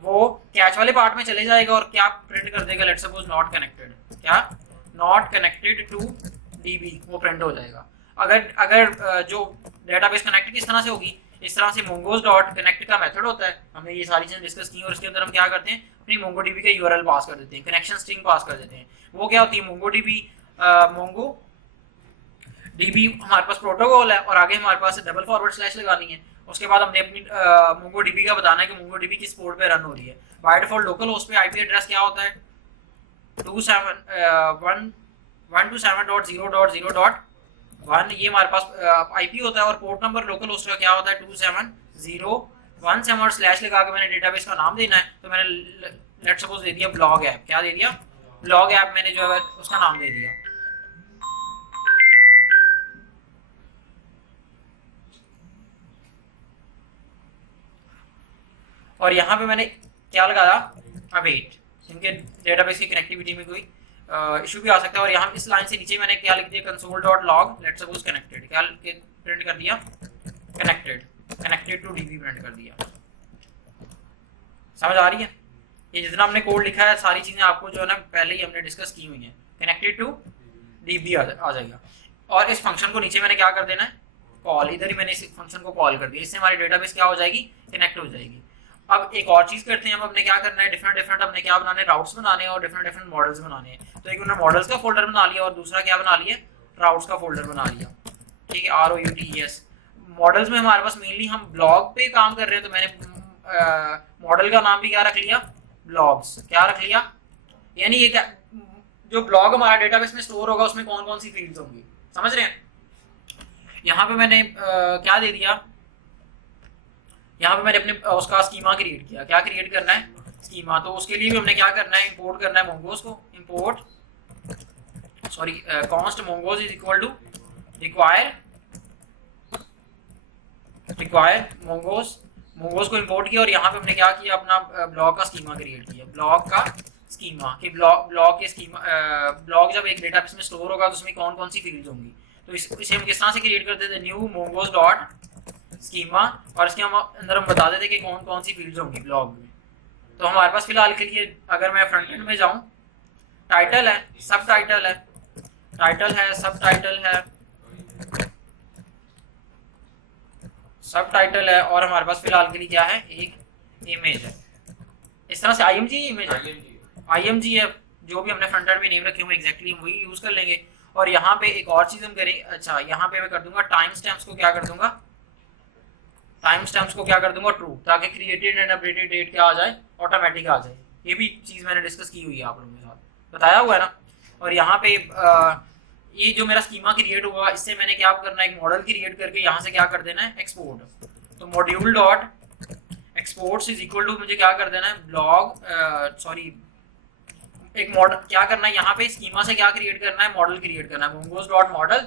वो कैच वाले पार्ट में चले जाएगा और क्या प्रिंट कर देगा, लेट्स सपोज नॉट कनेक्टेड, क्या नॉट कनेक्टेड टू डीबी, वो प्रिंट हो जाएगा। अगर जो डेटाबेस कनेक्ट किस तरह से होगी, इस तरह से मोंगोज डॉट कनेक्ट का मेथड होता है, हमने ये सारी चीजें डिस्कस की और इसके अंदर हम क्या करते हैं, अपनी मोंगोडीबी का यूआरएल पास कर देते हैं, कनेक्शन स्ट्रिंग पास कर देते हैं। वो क्या होती है, मोंगो डीबी हमारे पास प्रोटोकॉल है और आगे हमारे पास डबल फॉरवर्ड स्लैश लगानी है। उसके बाद हमने अपनी मोंगोडीबी का बताना है कि मोंगोडीबी किस पोर्ट पे रन हो रही है। बाय डिफॉल्ट लोकल होस्ट पे आईपी एड्रेस क्या होता है, 127.0.0.1, ये हमारे पास आईपी होता है। और पोर्ट नंबर लोकल होस्ट का क्या होता है, 27017 और स्लैश लगा के मैंने डेटाबेस का नाम देना है। तो मैंने लेट्स सपोज दे दिया ब्लॉग ऐप, क्या दे दिया, ब्लॉग ऐप मैंने जो है उसका नाम दे दिया। और यहाँ पे मैंने क्या लगाया, अवेट, क्योंकि डेटाबेस की कनेक्टिविटी में कोई इशू भी आ सकता है। और यहाँ इस लाइन से नीचे मैंने क्या लिख दिया, console dot log let's suppose connected, क्या प्रिंट कर दिया, कनेक्टेड टू डीबी प्रिंट कर दिया। समझ आ रही है? ये जितना हमने कोड लिखा है सारी चीजें आपको जो है ना पहले ही हमने डिस्कस की हुई हैं। कनेक्टेड टू डीबी आ जाएगा। और इस फंक्शन को नीचे मैंने क्या कर देना है, कॉल, इधर ही मैंने इस फंक्शन को कॉल कर दिया, इससे हमारी डेटाबेस क्या हो जाएगी, कनेक्ट हो जाएगी। अब एक और चीज करते हैं, अब हमने क्या करना है, डिफरेंट हमने क्या बनाने, राउट्स बनाने हैं और डिफरेंट मॉडल्स बनाने हैं। तो एक हमने मॉडल्स का फोल्डर बना लिया और दूसरा क्या बना लिया, राउट्स का फोल्डर बना लिया। ठीक है, ROUTES। मॉडल्स में हमारे पास मेनली हम ब्लॉग पे काम कर रहे हैं, तो मैंने मॉडल का नाम भी क्या रख लिया, ब्लॉग्स। क्या रख लिया, यानी ये क्या, जो ब्लॉग हमारा डेटाबेस में स्टोर होगा उसमें कौन कौन सी फील्ड्स होंगी, समझ रहे हैं? यहाँ पे मैंने क्या दे दिया, यहाँ पे मैंने अपने उसका स्कीमा क्रिएट किया। क्या क्रिएट करना है, स्कीमा। तो उसके लिए भी हमने क्या करना है, इंपोर्ट करना है मोंगोज को। Import const mongoose is equal to require mongoose को इंपोर्ट किया। और यहाँ पे हमने क्या किया, अपना ब्लॉग का स्कीमा क्रिएट किया। ब्लॉग का स्कीमा कि ब्लॉग के स्कीमा, ब्लॉग जब एक डेटाबेस में स्टोर होगा तो उसमें कौन कौन सी फील्ड्स होंगी। तो इसे हम किस तरह से क्रिएट करते थे, न्यू मोंगोज डॉट स्कीमा, और इसके अंदर हम बता देते कि कौन कौन सी फील्ड्स होंगी ब्लॉग में। तो हमारे पास फिलहाल के लिए, अगर मैं फ्रंट एंड में जाऊं, टाइटल है, सब टाइटल है, सब टाइटल है, और हमारे पास फिलहाल के लिए क्या है, एक इमेज है। इस तरह से IMG है, जो भी हमने फ्रंट एंड में नेम रखे हुए एग्जैक्टली हम वही यूज कर लेंगे। और यहाँ पे एक और चीज हम करें, अच्छा यहाँ पे मैं कर दूंगा टाइम स्टैम्प्स को क्या कर दूंगा, ट्रू, ताकि क्रिएटेड एंड अपडेटेड डेट क्या आ जाए, ऑटोमेटिक आ जाए। ये भी चीज मैंने डिस्कस की हुई है, आप लोगों के साथ बताया हुआ है ना। और यहाँ पे ये जो मेरा स्कीमा क्रिएट हुआ, इससे मैंने क्या करना है, एक मॉडल क्रिएट करके यहाँ से क्या कर देना है, एक्सपोर्ट। तो module dot exports is equal to, मुझे क्या कर देना है, ब्लॉग एक मॉडल क्या करना है, यहाँ पे स्कीमा से क्या क्रिएट करना है, मॉडल क्रिएट करना है, मोंगोज डॉट मॉडल।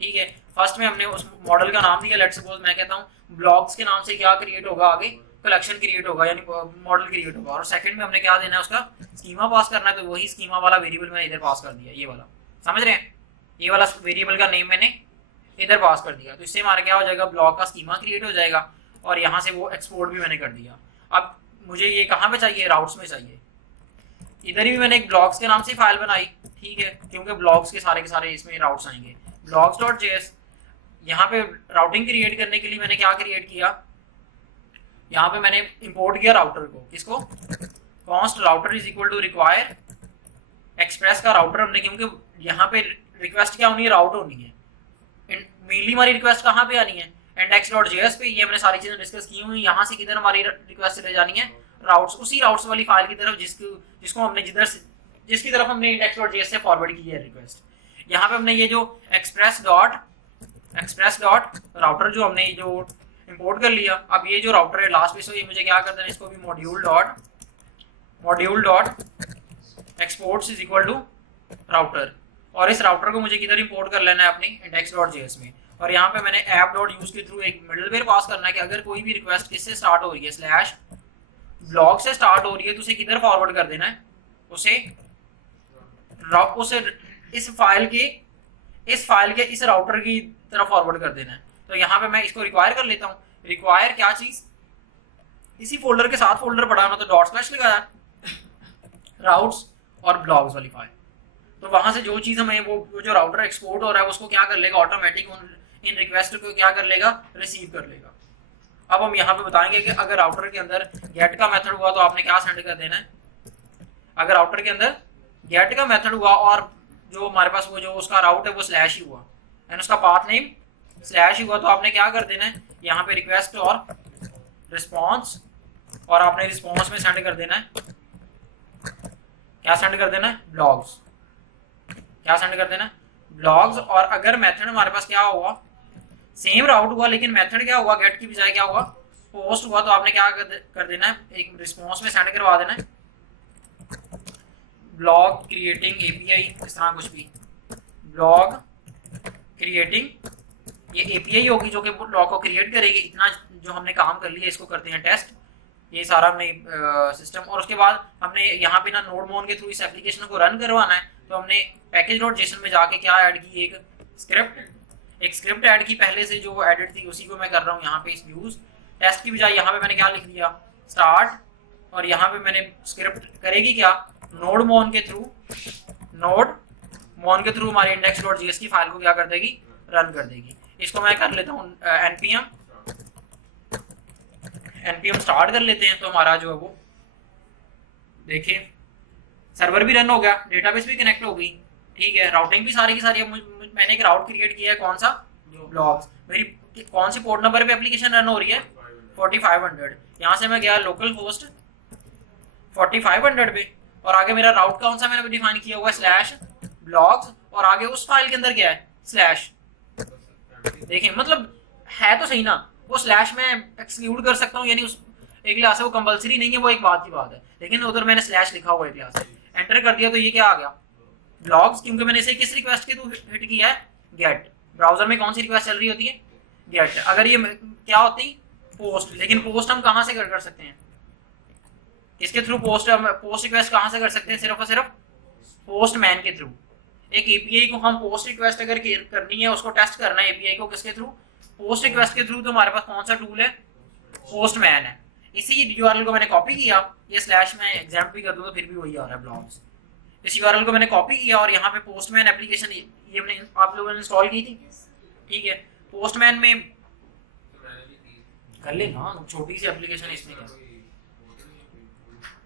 ठीक है, फर्स्ट में हमने उस मॉडल का नाम दिया, लेट्स सपोज मैं कहता हूँ ब्लॉग्स के नाम से क्या क्रिएट होगा, आगे कलेक्शन क्रिएट होगा, यानी मॉडल क्रिएट होगा। और सेकंड में हमने क्या देना है, उसका स्कीमा पास करना है। तो वही स्कीमा वाला वेरिएबल मैंने इधर पास कर दिया, ये वाला, समझ रहे हैं, ये वाला वेरिएबल का नेम मैंने इधर पास कर दिया। तो इससे हमारा क्या हो जाएगा, ब्लॉग का स्कीमा क्रिएट हो जाएगा। और यहाँ से वो एक्सपोर्ट भी मैंने कर दिया। अब मुझे ये कहाँ पे चाहिए, राउट्स में चाहिए। इधर भी मैंने एक ब्लॉग्स के नाम से फाइल बनाई, ठीक है, क्योंकि ब्लॉग्स के सारे इसमें राउट्स आएंगे। blogs.js, यहाँ पे राउटिंग क्रिएट करने के लिए मैंने क्या क्रिएट किया, यहाँ पे मैंने इंपोर्ट किया राउटर को। किसको, const router is equal to require express का राउटर हमने, क्योंकि यहाँ पे रिक्वेस्ट क्या होनी है, राउट होनी है। मेनली हमारी रिक्वेस्ट कहाँ पे आनी है, index.js पे। ये हमने सारी चीजें डिस्कस की हुई। यहाँ से किधर हमारी रिक्वेस्ट ले जानी है, राउट्स, उसी राउट्स वाली फाइल की तरफ जिसको हमने जिसकी तरफ हमने index.js से फॉरवर्ड की है रिक्वेस्ट। यहाँ पे हमने ये जो एक्सप्रेस डॉट राउटर जो हमने जो इंपोर्ट कर लिया। अब ये जो राउटर है लास्ट पे, सो ये मुझे क्या कर देना, इसको भी module dot exports is equal to router. और इस राउटर को मुझे किधर इंपोर्ट कर लेना है, अपनी index.js में। और यहाँ पे मैंने app.use के थ्रू एक मिडलवेयर पास करना है कि अगर कोई भी रिक्वेस्ट किससे स्टार्ट हो रही है, स्लैश ब्लॉग से स्टार्ट हो रही है, तो उसे किधर फॉरवर्ड कर देना है, उसे इस फाइल के इस राउटर की तरफ फॉरवर्ड कर देना है। तो यहाँ पे मैं इसको रिक्वायर कर लेता हूँ। रिक्वायर क्या चीज, इसी फोल्डर के साथ फोल्डर पड़ा, तो डॉट स्लैश लगाया, राउट्स और ब्लॉग्स वाली फाइल। तो वहां से जो चीज हमें वो जो राउटर एक्सपोर्ट हो रहा है उसको क्या कर लेगा, ऑटोमेटिक इन रिक्वेस्ट को क्या कर लेगा, रिसीव कर लेगा। अब हम यहाँ पे बताएंगे कि अगर राउटर के अंदर गेट का मेथड हुआ तो आपने क्या सेंड कर देना है। अगर राउटर के अंदर गेट का मेथड हुआ और जो हमारे पास वो जो उसका राउट है वो स्लैश ही हुआ, एंड उसका पाथ नेम स्लैश ही हुआ, तो आपने क्या कर देना है, यहाँ पे रिक्वेस्ट और रिस्पॉन्स, और आपने रिस्पॉन्स में सेंड कर देना है, क्या सेंड कर देना है, ब्लॉग्स। क्या सेंड कर देना है, ब्लॉग्स। और अगर मेथड हमारे पास क्या हुआ, सेम राउट हुआ लेकिन मेथड क्या हुआ, गेट की बजाय क्या हुआ, पोस्ट हुआ, तो आपने क्या कर देना है, एक रिस्पॉन्स में सेंड करवा देना है, ब्लॉग क्रिएटिंग एपीआई, इस तरह कुछ भी, ब्लॉग क्रिएटिंग, ये एपीआई होगी जो कि ब्लॉग को क्रिएट करेगी। इतना जो हमने काम कर लिया इसको करते हैं टेस्ट। ये सारा हमने सिस्टम, और उसके बाद हमने यहाँ पे ना नोड मोन के थ्रू इस एप्लीकेशन को रन करवाना है, तो हमने पैकेज डॉट जेसन में जाके क्या ऐड की, एक स्क्रिप्ट ऐड की पहले से जो एडिट थी, उसी को मैं कर रहा हूँ यहाँ पे इस यूज टेस्ट की बजाय यहाँ पे मैंने क्या लिख दिया स्टार्ट, और यहाँ पे मैंने स्क्रिप्ट करेगी क्या, नोड मोन के थ्रू हमारे इंडेक्स डॉट जेएस की फाइल को क्या कर देगी, रन कर देगी। इसको मैं कर लेता हूँ npm स्टार्ट कर लेते हैं, तो हमारा जो है वो देखिए सर्वर भी रन हो गया, डेटाबेस भी कनेक्ट हो गई, ठीक है, राउटिंग भी सारी की सारी। मैंने एक राउट क्रिएट किया है, कौन सा, ब्लॉग्स, मेरी कौन सी पोर्ट नंबर पे एप्लीकेशन रन हो रही है, 4500। यहाँ से मैं गया लोकल होस्ट 4500 पे, और आगे मेरा राउट कौन सा मैंने डिफाइन किया हुआ है /blogs, और आगे उस फाइल के अंदर क्या है / देखिए मतलब है तो सही ना, वो स्लैश में एक्सक्लूड कर सकता हूँ, यानी उस एक क्लास है वो कंपलसरी नहीं है, वो एक बात की बात है, लेकिन उधर मैंने स्लैश लिखा हुआ है क्लास है, एंटर कर दिया तो ये क्या आ गया ब्लॉग्स, क्योंकि मैंने इसे किस रिक्वेस्ट के थ्रू हिट किया है, गेट। ब्राउजर में कौन सी रिक्वेस्ट चल रही होती है, गेट। अगर ये क्या होती पोस्ट, लेकिन पोस्ट हम कहाँ से कर सकते हैं, इसके थ्रू पोस्ट रिक्वेस्ट कहाँ से कर सकते हैं, सिर्फ और सिर्फ पोस्टमैन के थ्रू। एक एपीआई को हम पोस्ट रिक्वेस्ट अगर करनी है, उसको टेस्ट करना है एपीआई को किसके थ्रू, पोस्ट रिक्वेस्ट के थ्रू, तो हमारे पास कौन सा टूल है, पोस्टमैन है। इसी यूआरएल को मैंने कॉपी किया, ये स्लैश में एग्जाम्पल भी कर दूं तो फिर भी वही आ रहा है ब्लॉग्स। इस यूआरएल को मैंने कॉपी किया और यहाँ पे पोस्टमैन एप्लीकेशन ये हमने आप लोगों ने इंस्टॉल की थी, ठीक है। पोस्टमैन में कर लेना, छोटी सी एप्लीकेशन, इसमें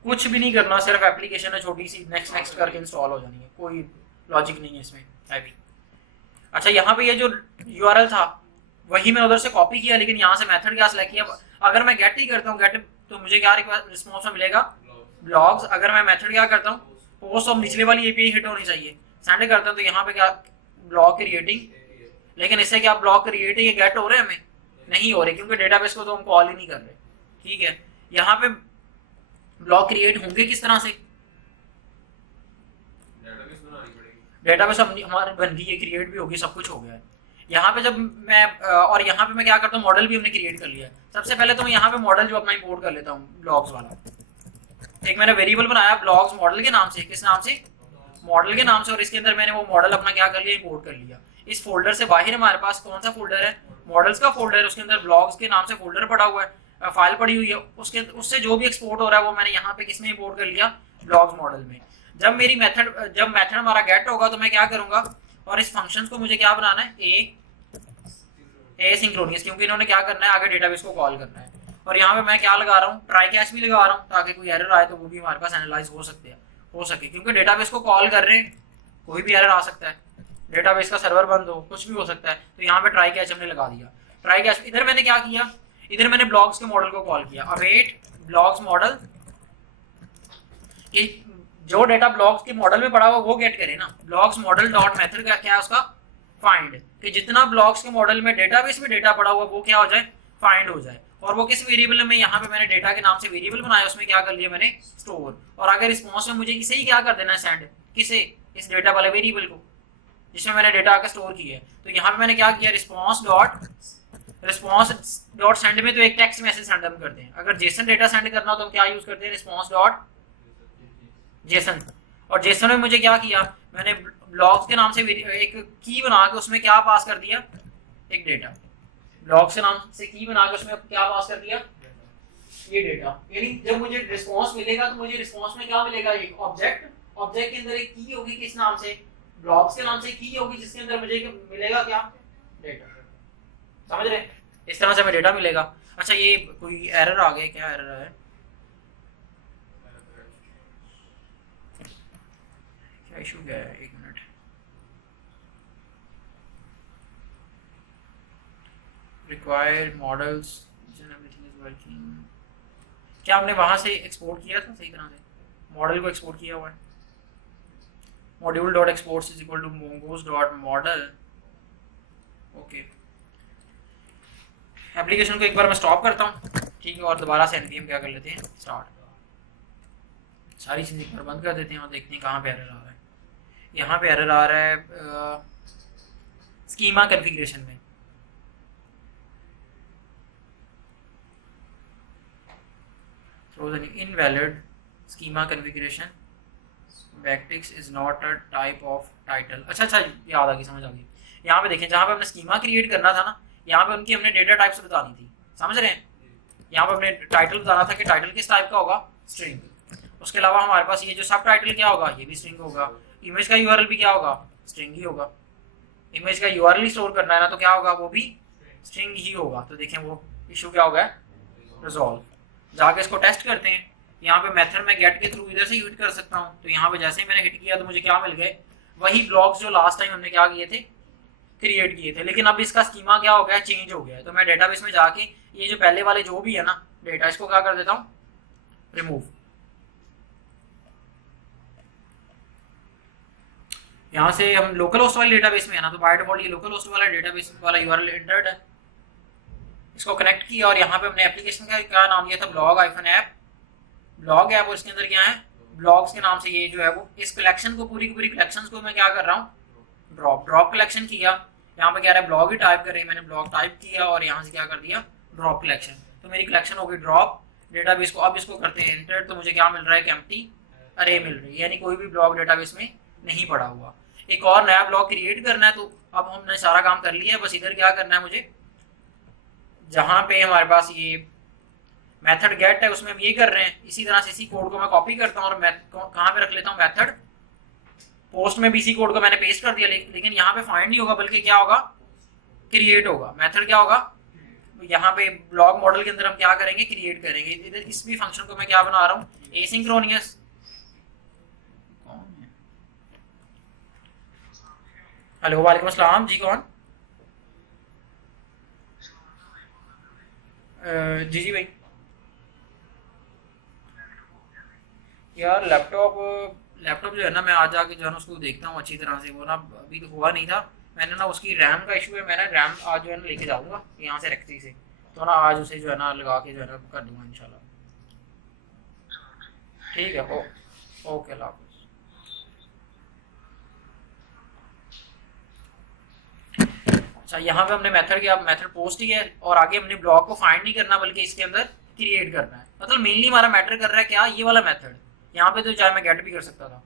कुछ भी नहीं करना, सिर्फ एप्लीकेशन है छोटी सी, नेक्स्ट करके इंस्टॉल हो जानी है, कोई लॉजिक नहीं है इसमें है भी। अच्छा, यहाँ पे ये जो यूआरएल था वही मैं उधर से कॉपी किया, लेकिन यहाँ से मेथड क्या सेलेक्ट किया। अगर मैं गेट ही करता हूँ गेट, तो मुझे क्या रिस्पॉन्स में मिलेगा, ब्लॉग्स। अगर मैं मेथड क्या करता हूँ, पोस्ट और निचले वाली एपीआई हिट होनी चाहिए, सेंड करता हूँ तो यहाँ पे क्या ब्लॉग क्रिएटिंग, लेकिन इससे क्या ब्लॉग क्रिएट है, ये गेट हो रहे हैं, हमें नहीं हो रहे क्योंकि डेटाबेस को तो हम कॉल ही नहीं कर रहे, ठीक है। यहाँ पे ब्लॉग क्रिएट होंगे किस तरह से, डेटाबेस हमारे बन गई है, क्रिएट भी होगी, सब कुछ हो गया है। यहाँ पे जब मैं और यहाँ पे मैं क्या करता हूँ, मॉडल भी हमने क्रिएट कर लिया है। सबसे पहले तो मैं यहाँ पे मॉडल जो अपना इंपोर्ट कर लेता हूँ ब्लॉग्स वाला। एक मैंने वेरिएबल बनाया ब्लॉग्स मॉडल के नाम से, किस नाम से, मॉडल के नाम से, और इसके अंदर मैंने वो मॉडल अपना क्या कर लिया, इंपोर्ट कर लिया। इस फोल्डर से बाहर हमारे पास कौन सा फोल्डर है, मॉडल्स का फोल्डर है, उसके अंदर ब्लॉग्स के नाम से फोल्डर पड़ा हुआ है, फाइल पड़ी हुई है, उसके उससे जो भी एक्सपोर्ट हो रहा है वो मैंने यहाँ पे किसमें इंपोर्ट कर लिया, ब्लॉग्स मॉडल में। जब मेथड हमारा गेट होगा तो मैं क्या करूंगा, और इस फंक्शन को मुझे क्या बनाना है, ए सिंक्रोनियस, क्योंकि इन्होंने क्या करना है, आगे डेटाबेस को कॉल करना है। और यहाँ पे मैं क्या लगा रहा हूँ, ट्राई कैच भी लगा रहा हूँ, ताकि कोई एरर आए तो वो भी हमारे पास एनालाइज हो सके, क्योंकि डेटाबेस को कॉल कर रहे हैं, कोई भी एरर आ सकता है, डेटाबेस का सर्वर बंद हो, कुछ भी हो सकता है। तो यहाँ पे ट्राई कैच हमने लगा दिया। ट्राई कैच इधर मैंने क्या किया, इधर मैंने ब्लॉग्स के मॉडल को कॉल किया, अवेट ब्लॉग्स मॉडल, जो डेटा ब्लॉग्स के मॉडल में पड़ा हुआ वो गेट करे ना। ब्लॉग्स मॉडल डॉट मेथड का क्या है उसका, फाइंड, कि जितना ब्लॉग्स के मॉडल में डेटाबेस में डेटा पड़ा हुआ वो क्या हो जाए, फाइंड हो जाए। और वो किस वेरिएबल में, यहाँ पे मैंने डेटा के नाम से वेरिएबल बनाया, उसमें क्या कर लिया मैंने, स्टोर। और आगे रिस्पॉन्स में मुझे इसे ही क्या कर देना है, सेंड, किसे, इस डेटा वाले वेरिएबल को जिसमें मैंने डेटा आकर स्टोर किया है। तो यहाँ पे मैंने क्या किया, रिस्पॉन्स डॉट सेंड में तो एक टेक्स्ट मैसेज सेंड हम करते हैं। अगर जेसन डेटा सेंड करना हो तो हम क्या यूज करते हैं, रिस्पॉन्स डॉट जेसन। और जेसन में मुझे क्या किया, मैंने ब्लॉग्स के नाम से एक की बना के उसमें क्या पास कर दिया, एक डेटा। ब्लॉग्स के नाम से की बना के उसमें क्या पास कर दिया, ये डेटा। यानी जब मुझे रिस्पॉन्स मिलेगा तो मुझे रिस्पॉन्स में क्या मिलेगा, एक ऑब्जेक्ट के अंदर एक की होगी, किस नाम से, ब्लॉग्स के नाम से की होगी, जिसके अंदर मुझे मिलेगा क्या, डेटा। समझ रहे, इस तरह से हमें डेटा मिलेगा। अच्छा, ये कोई एरर आ गया, क्या एरर है, क्या इशू क्या है, एक minute. Required models, everything is working. क्या हमने वहां से एक्सपोर्ट किया था सही तरह से, मॉडल को एक्सपोर्ट किया हुआ है, module dot exports is equal to mongoose dot model. Okay, application को एक बार मैं स्टॉप करता हूँ, ठीक है, और दोबारा से npm क्या कर लेते हैं, स्टार्ट। सारी चीज़ें एक बार बंद कर देते हैं और देखते हैं कहाँ पे एरर आ रहा है। यहाँ पे एरर आ रहा है स्कीमा कॉन्फ़िगरेशन में। throws an invalid schema configuration. Backticks is not a type of title. अच्छा याद आ गई, समझ आ गई। यहाँ पे देखें, जहाँ पे हमने स्कीमा क्रिएट करना था ना, यहाँ पे उनकी हमने डेटा टाइप्स बतानी थी, समझ रहे हैं। यहाँ पे हमने टाइटल बताना था कि टाइटल किस टाइप का होगा, स्ट्रिंग। उसके अलावा हमारे पास ये जो सब टाइटल क्या होगा, ये भी स्ट्रिंग होगा। इमेज का यूआरएल भी क्या होगा, स्ट्रिंग ही होगा। इमेज का यूआरएल स्टोर करना है ना, तो क्या होगा, वो भी स्ट्रिंग ही होगा। तो देखें वो इशू क्या होगा, रिजॉल्व। जाके इसको टेस्ट करते हैं। यहाँ पे मेथड में गेट के थ्रू इधर से हिट कर सकता हूँ। तो यहाँ पे जैसे ही मैंने हिट किया तो मुझे क्या मिल गए, वही ब्लॉक्स जो लास्ट टाइम हमने क्या किए थे, क्रिएट किए थे। लेकिन अब इसका स्कीमा क्या हो गया, चेंज हो गया है। तो मैं डेटाबेस में जाके ये जो पहले वाले जो भी है ना डेटा, इसको क्या कर देता हूँ, रिमूव। यहाँ से हम लोकल होस्ट वाले डेटाबेस में है ना, तो बाय डिफॉल्ट ये लोकल होस्ट वाला डेटाबेस वाला यूआरएल एंटर्ड है। इसको कनेक्ट किया और यहाँ पे अपने एप्लीकेशन का क्या नाम दिया था, blog iPhone app, blog app. और इसके अंदर क्या है, ब्लॉग्स के नाम से ये जो है वो इस कलेक्शन को, पूरी की पूरी कलेक्शन को मैं क्या कर रहा हूँ, ड्रॉप कलेक्शन किया। यहाँ पे कह रहा है ब्लॉग ही टाइप कर रही है, मैंने ब्लॉग टाइप किया और यहाँ से क्या कर दिया, ड्रॉप कलेक्शन। तो मेरी कलेक्शन हो गई ड्रॉप डेटाबेस को। अब इसको करते हैं एंटर, तो मुझे क्या मिल रहा है, एम्प्टी अरे मिल रही है, यानी कोई भी ब्लॉग डेटाबेस में नहीं पड़ा हुआ। एक और नया ब्लॉग क्रिएट करना है। तो अब हमने सारा काम कर लिया है, बस इधर क्या करना है मुझे, जहाँ पे हमारे पास ये मेथड गेट है उसमें हम ये कर रहे हैं। इसी तरह से इसी कोड को मैं कॉपी करता हूँ और मैं कहाँ पे रख लेता हूँ, मेथड पोस्ट में भी इसी कोड को मैंने पेस्ट कर दिया। लेकिन यहाँ पे फाइंड नहीं होगा, बल्कि क्या होगा, क्रिएट होगा। मेथड क्या होगा, यहाँ पे ब्लॉग मॉडल के अंदर हम क्या करेंगे, क्रिएट करेंगे। इधर इस भी फंक्शन को मैं क्या बना रहा हूँ, एसिंक्रोनियस। हेलो वालेकुम अस्सलाम जी, कौन? जी भाई। यार लैपटॉप जो है ना, मैं आज आके जो है ना उसको देखता हूँ अच्छी तरह से। वो ना अभी तो हुआ नहीं था, मैंने ना उसकी रैम का इशू है। मैं ना रैम आज जो है ना लेके जाऊँगा यहाँ से रेक्सी से, तो ना आज उसे जो है ना लगा के जो है ना कर दूंगा इंशाल्लाह। ठीक है, ओके, अल्लाह हाफिज़। अच्छा, यहाँ पे हमने मेथड किया, मेथड पोस्ट ही है और आगे हमने ब्लॉक को फाइंड नहीं करना बल्कि इसके अंदर क्रिएट करना है। मतलब मेनली हमारा मैटर कर रहा है क्या, ये वाला मेथड। यहाँ पे तो चाहे मैं गेट भी कर सकता था,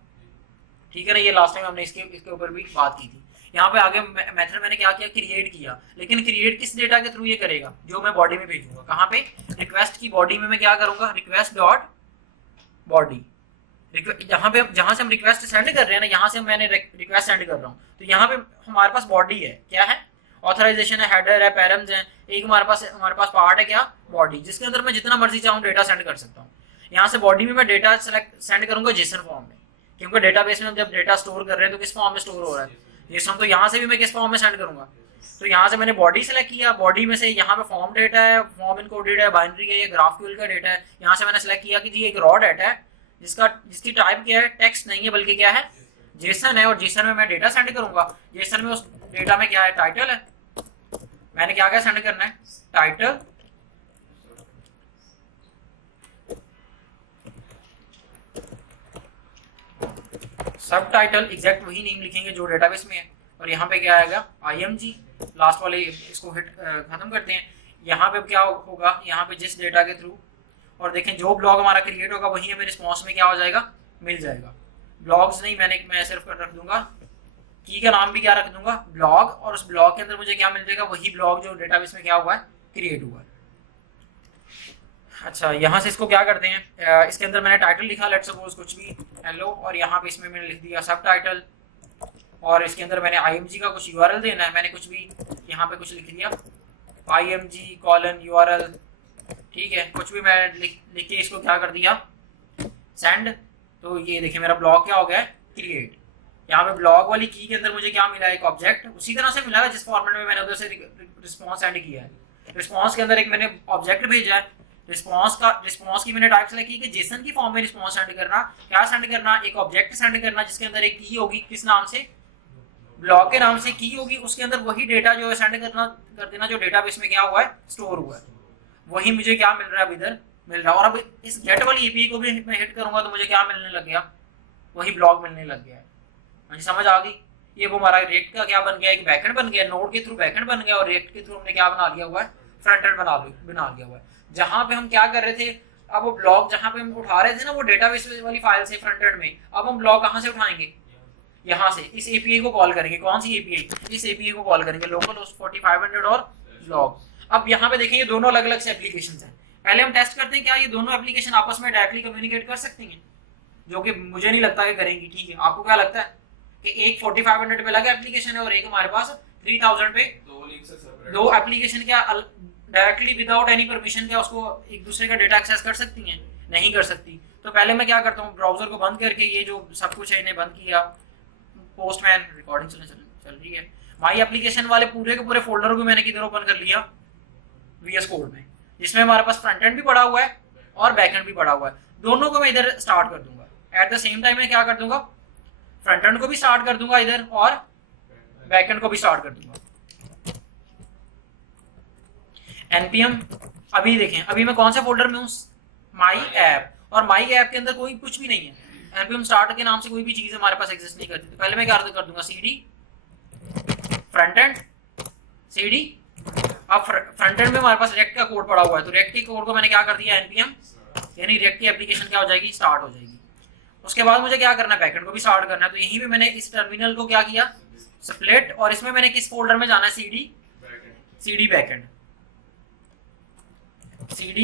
ठीक है ना। ये लास्ट टाइम हमने इसके ऊपर भी बात की थी। यहाँ पे आगे मेथड मैंने क्या किया, क्रिएट किया। लेकिन क्रिएट किस डेटा के थ्रू ये करेगा, जो मैं बॉडी में भेजूंगा। कहाँ पे, रिक्वेस्ट की बॉडी में मैं क्या करूंगा, रिक्वेस्ट डॉट बॉडी। जहां से हम रिक्वेस्ट सेंड कर रहे हैं ना, यहाँ से मैंने रिक्वेस्ट सेंड कर रहा हूँ। तो यहाँ पे हमारे पास बॉडी है, क्या है, ऑथराइजेशन है, हेडर है, पैरम्स है। एक हमारे पास पार्ट है क्या, बॉडी, जिसके अंदर मैं जितना मर्जी चाहूँ डेटा सेंड कर सकता हूँ। यहाँ से बॉडी में मैं डेटा सेंड करूंगा जेसन फॉर्म में, क्योंकि डेटाबेस में जब डेटा स्टोर कर रहे हैं तो किस फॉर्म में स्टोर हो रहा है, जेसन। तो यहाँ से भी मैं किस फॉर्म में सेंड करूंगा। तो यहाँ से मैंने बॉडी सेलेक्ट किया, बॉडी में से यहाँ पे फॉर्म डेटा है, फॉर्म इनकोडेड है, बाइनरी है, ये ग्राफक्यूएल का डेटा है। यहाँ से मैंने सेलेक्ट किया कि जी एक रॉ डेटा है जिसकी टाइप क्या है, टेक्स्ट नहीं है बल्कि क्या है, जेसन है। और जेसन में मैं डेटा सेंड करूंगा। जेसन में उस डेटा में क्या है, टाइटल है। मैंने क्या क्या सेंड करना है, टाइटल, सब टाइटल, एग्जैक्ट वही नेम लिखेंगे जो डेटाबेस में है। और यहाँ पे क्या आएगा, IMG लास्ट वाले, इसको हिट खत्म करते हैं। यहाँ पे क्या होगा, यहाँ पे जिस डेटा के थ्रू, और देखें जो ब्लॉग हमारा क्रिएट होगा वही हमें रिस्पॉन्स में क्या हो जाएगा, मिल जाएगा। ब्लॉग्स नहीं, मैं सिर्फ रख दूंगा की का नाम भी क्या रख दूंगा, ब्लॉग। और उस ब्लॉग के अंदर मुझे क्या मिल जाएगा, वही ब्लॉग जो डेटाबेस में क्या हुआ है, क्रिएट हुआ है। अच्छा, यहाँ से इसको क्या करते हैं, इसके अंदर मैंने टाइटल लिखा, लेट्स सपोज कुछ भी हेलो, और यहाँ पे इसमें मैंने लिख दिया सब टाइटल। और इसके अंदर मैंने IMG का कुछ URL देना है, मैंने कुछ भी यहाँ पे कुछ लिख दिया, IMG: URL, ठीक है। कुछ भी मैं लिख के इसको क्या कर दिया, सेंड। तो ये देखिए मेरा ब्लॉग क्या हो गया है, क्रिएट। यहाँ पे ब्लॉग वाली की के अंदर मुझे क्या मिला है, एक ऑब्जेक्ट, उसी तरह से मिला है जिस फॉर्मेट में मैंने उधर से रिस्पॉन्स सेंड किया है। रिस्पॉन्स के अंदर एक मैंने ऑब्जेक्ट भेजा है। रिस्पॉन्स की मैंने टाइप सेलेक्ट की कि जेसन की फॉर्म में रिस्पॉन्स सेंड करना। क्या सेंड करना, एक ऑब्जेक्ट सेंड करना जिसके अंदर एक की होगी, किस नाम से, ब्लॉग के नाम से की होगी। उसके अंदर वही डेटा जो है सेंड कर देना जो डेटाबेस में क्या हुआ है, स्टोर हुआ है। वही मुझे क्या मिल रहा है, अब इधर मिल रहा है। और अब इस गेट वाली API को भी मैं हिट करूंगा तो मुझे क्या मिलने लग गया, वही ब्लॉग मिलने लग गया है। मुझे समझ आ गई। ये वो हमारा रिएक्ट का क्या बन गया, एक बैकएंड बन गया, नोड के थ्रू बैकएंड बन गया, और रिएक्ट के थ्रू हमने क्या बना लिया हुआ है, फ्रंट एंड बना लिया हुआ है। जहां पे हम क्या कर रहे थे, अब वो ब्लॉक जहां पे हम उठा रहे थे ना वो डेटाबेस वाली फाइल से फ्रंट एंड में, अब हम ब्लॉक कहां से उठाएंगे, यहाँ से इस एपीआई को कॉल करेंगे। कौन सी एपीआई, इस एपीआई को कॉल करेंगे, लोकल होस्ट 4500 और ब्लॉक। अब यहाँ पे देखें ये दोनों अलग अलग से एप्लीकेशंस हैं। पहले हम टेस्ट करते हैं क्या ये दोनों एप्लीकेशन आपस में डायरेक्टली कम्युनिकेट कर सकती हैं, जो कि मुझे नहीं लगता कि करेंगी। ठीक है, आपको क्या लगता है कि एक 4500 पे लगा एप्लीकेशन है और एक हमारे पास 3000 पे, दो एप्लीकेशन क्या डायरेक्टली विदाउट एनी परमिशन क्या उसको एक दूसरे का डेटा एक्सेस कर सकती हैं? नहीं कर सकती। तो पहले मैं क्या करता हूँ, ब्राउजर को बंद करके ये जो सब कुछ है इन्हें बंद किया, पोस्टमैन रिकॉर्डिंग चल रही है, माई एप्लीकेशन वाले पूरे के पूरे फोल्डर को मैंने किधर ओपन कर लिया, वीएस कोड में, जिसमें हमारे पास फ्रंट एंड भी पड़ा हुआ है और बैक एंड भी पड़ा हुआ है। दोनों को मैं इधर स्टार्ट कर दूंगा एट द सेम टाइम। मैं क्या कर दूंगा, फ्रंट एंड को भी स्टार्ट कर दूंगा इधर और बैक एंड को भी स्टार्ट कर दूंगा। npm अभी देखें, अभी मैं कौन से फोल्डर में हूँ, माई ऐप, और माई ऐप के अंदर कोई कुछ भी नहीं है। npm स्टार्ट के नाम से कोई भी चीज हमारे पास एग्जिस्ट नहीं करती। तो पहले मैं क्या कर दूंगा, cd फ्रंट एंड cd। अब फ्रंट एंड में हमारे पास रिएक्ट का कोड पड़ा हुआ है, तो रिएक्ट के कोड को मैंने क्या कर दिया npm, यानी रिएक्ट की एप्लीकेशन क्या हो जाएगी, स्टार्ट हो जाएगी। उसके बाद मुझे क्या करना है, बैकएंड को भी स्टार्ट करना है। तो यहीं पे मैंने इस टर्मिनल को क्या किया, स्प्लिट, और इसमें मैंने किस फोल्डर में जाना है, cd बैकएंड, cd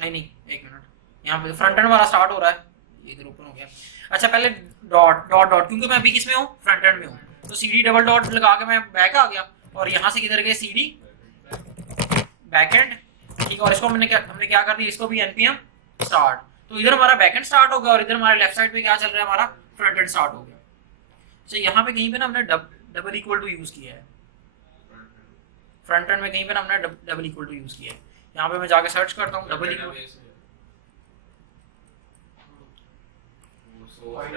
नहीं एक मिनट, यहाँ पे फ्रंट एंड वाला स्टार्ट हो रहा है, इधर ओपन हो गया। अच्छा पहले डॉट डॉट डॉट, क्योंकि मैं अभी किस में हूँ, फ्रंट एंड में हूँ, तो cd डबल डॉट लगा के मैं बैक आ गया, और यहाँ से किधर गए, cd बैकएंड। ठीक है, और इसको हमने क्या कर दिया, इसको भी npm स्टार्ट। तो इधर हमारा बैकएंड स्टार्ट हो गया और इधर हमारे लेफ्ट साइड पे क्या चल रहा है, हमारा फ्रंट एंड स्टार्ट हो गया। तो यहाँ पे कहीं पे ना हमने डबल इक्वल टू यूज किया है, फ्रंट एंड में कहीं पे ना हमने डबल इक्वल टू यूज किया है। यहाँ पे मैं जाके सर्च करता हूँ डबल इक्वल,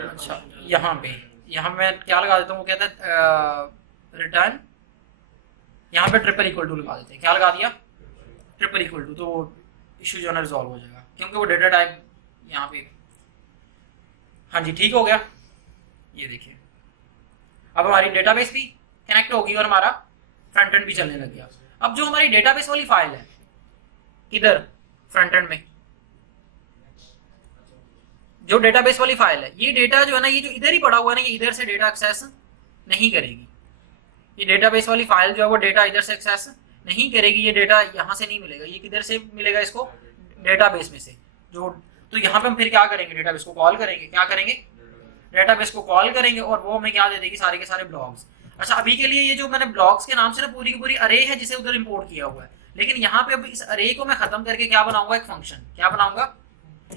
अच्छा यहाँ मैं क्या लगा देता हूँ, वो कहता है रिटर्न, यहाँ पे ट्रिपल इक्वल टू लगा देते हैं। क्या लगा दिया, ट्रिपल इक्वल टू, तो इशू जो है ना रिजॉल्व हो जाएगा, क्योंकि वो डेटा टाइप यहाँ पे, हाँ जी ठीक हो गया। ये देखिए अब हमारी डेटाबेस भी कनेक्ट होगी और हमारा फ्रंट एंड भी चलने लग गया। अब जो हमारी डेटाबेस वाली फाइल है किधर, फ्रंट एंड में, जो डेटाबेस वाली फाइल है, ये डेटा जो है ना, ये जो इधर ही पड़ा हुआ है ना, ये इधर से डेटा एक्सेस नहीं करेगी। ये डेटाबेस वाली फाइल जो है वो डेटा इधर से एक्सेस नहीं करेगी, ये डेटा यहाँ से नहीं मिलेगा, ये किधर से मिलेगा, इसको डेटाबेस में से। जो तो यहाँ पे हम फिर क्या करेंगे, डेटाबेस को कॉल करेंगे, क्या करेंगे, डेटाबेस को कॉल करेंगे, और वो हमें क्या दे देगी, सारे के सारे ब्लॉग्स। अच्छा अभी के लिए ये जो मैंने ब्लॉग्स के नाम से ना पूरी की पूरी अरे है जिसे उधर इंपोर्ट किया हुआ है, लेकिन यहाँ पे अब इस अरे को मैं खत्म करके क्या बनाऊंगा, एक फंक्शन। क्या बनाऊंगा,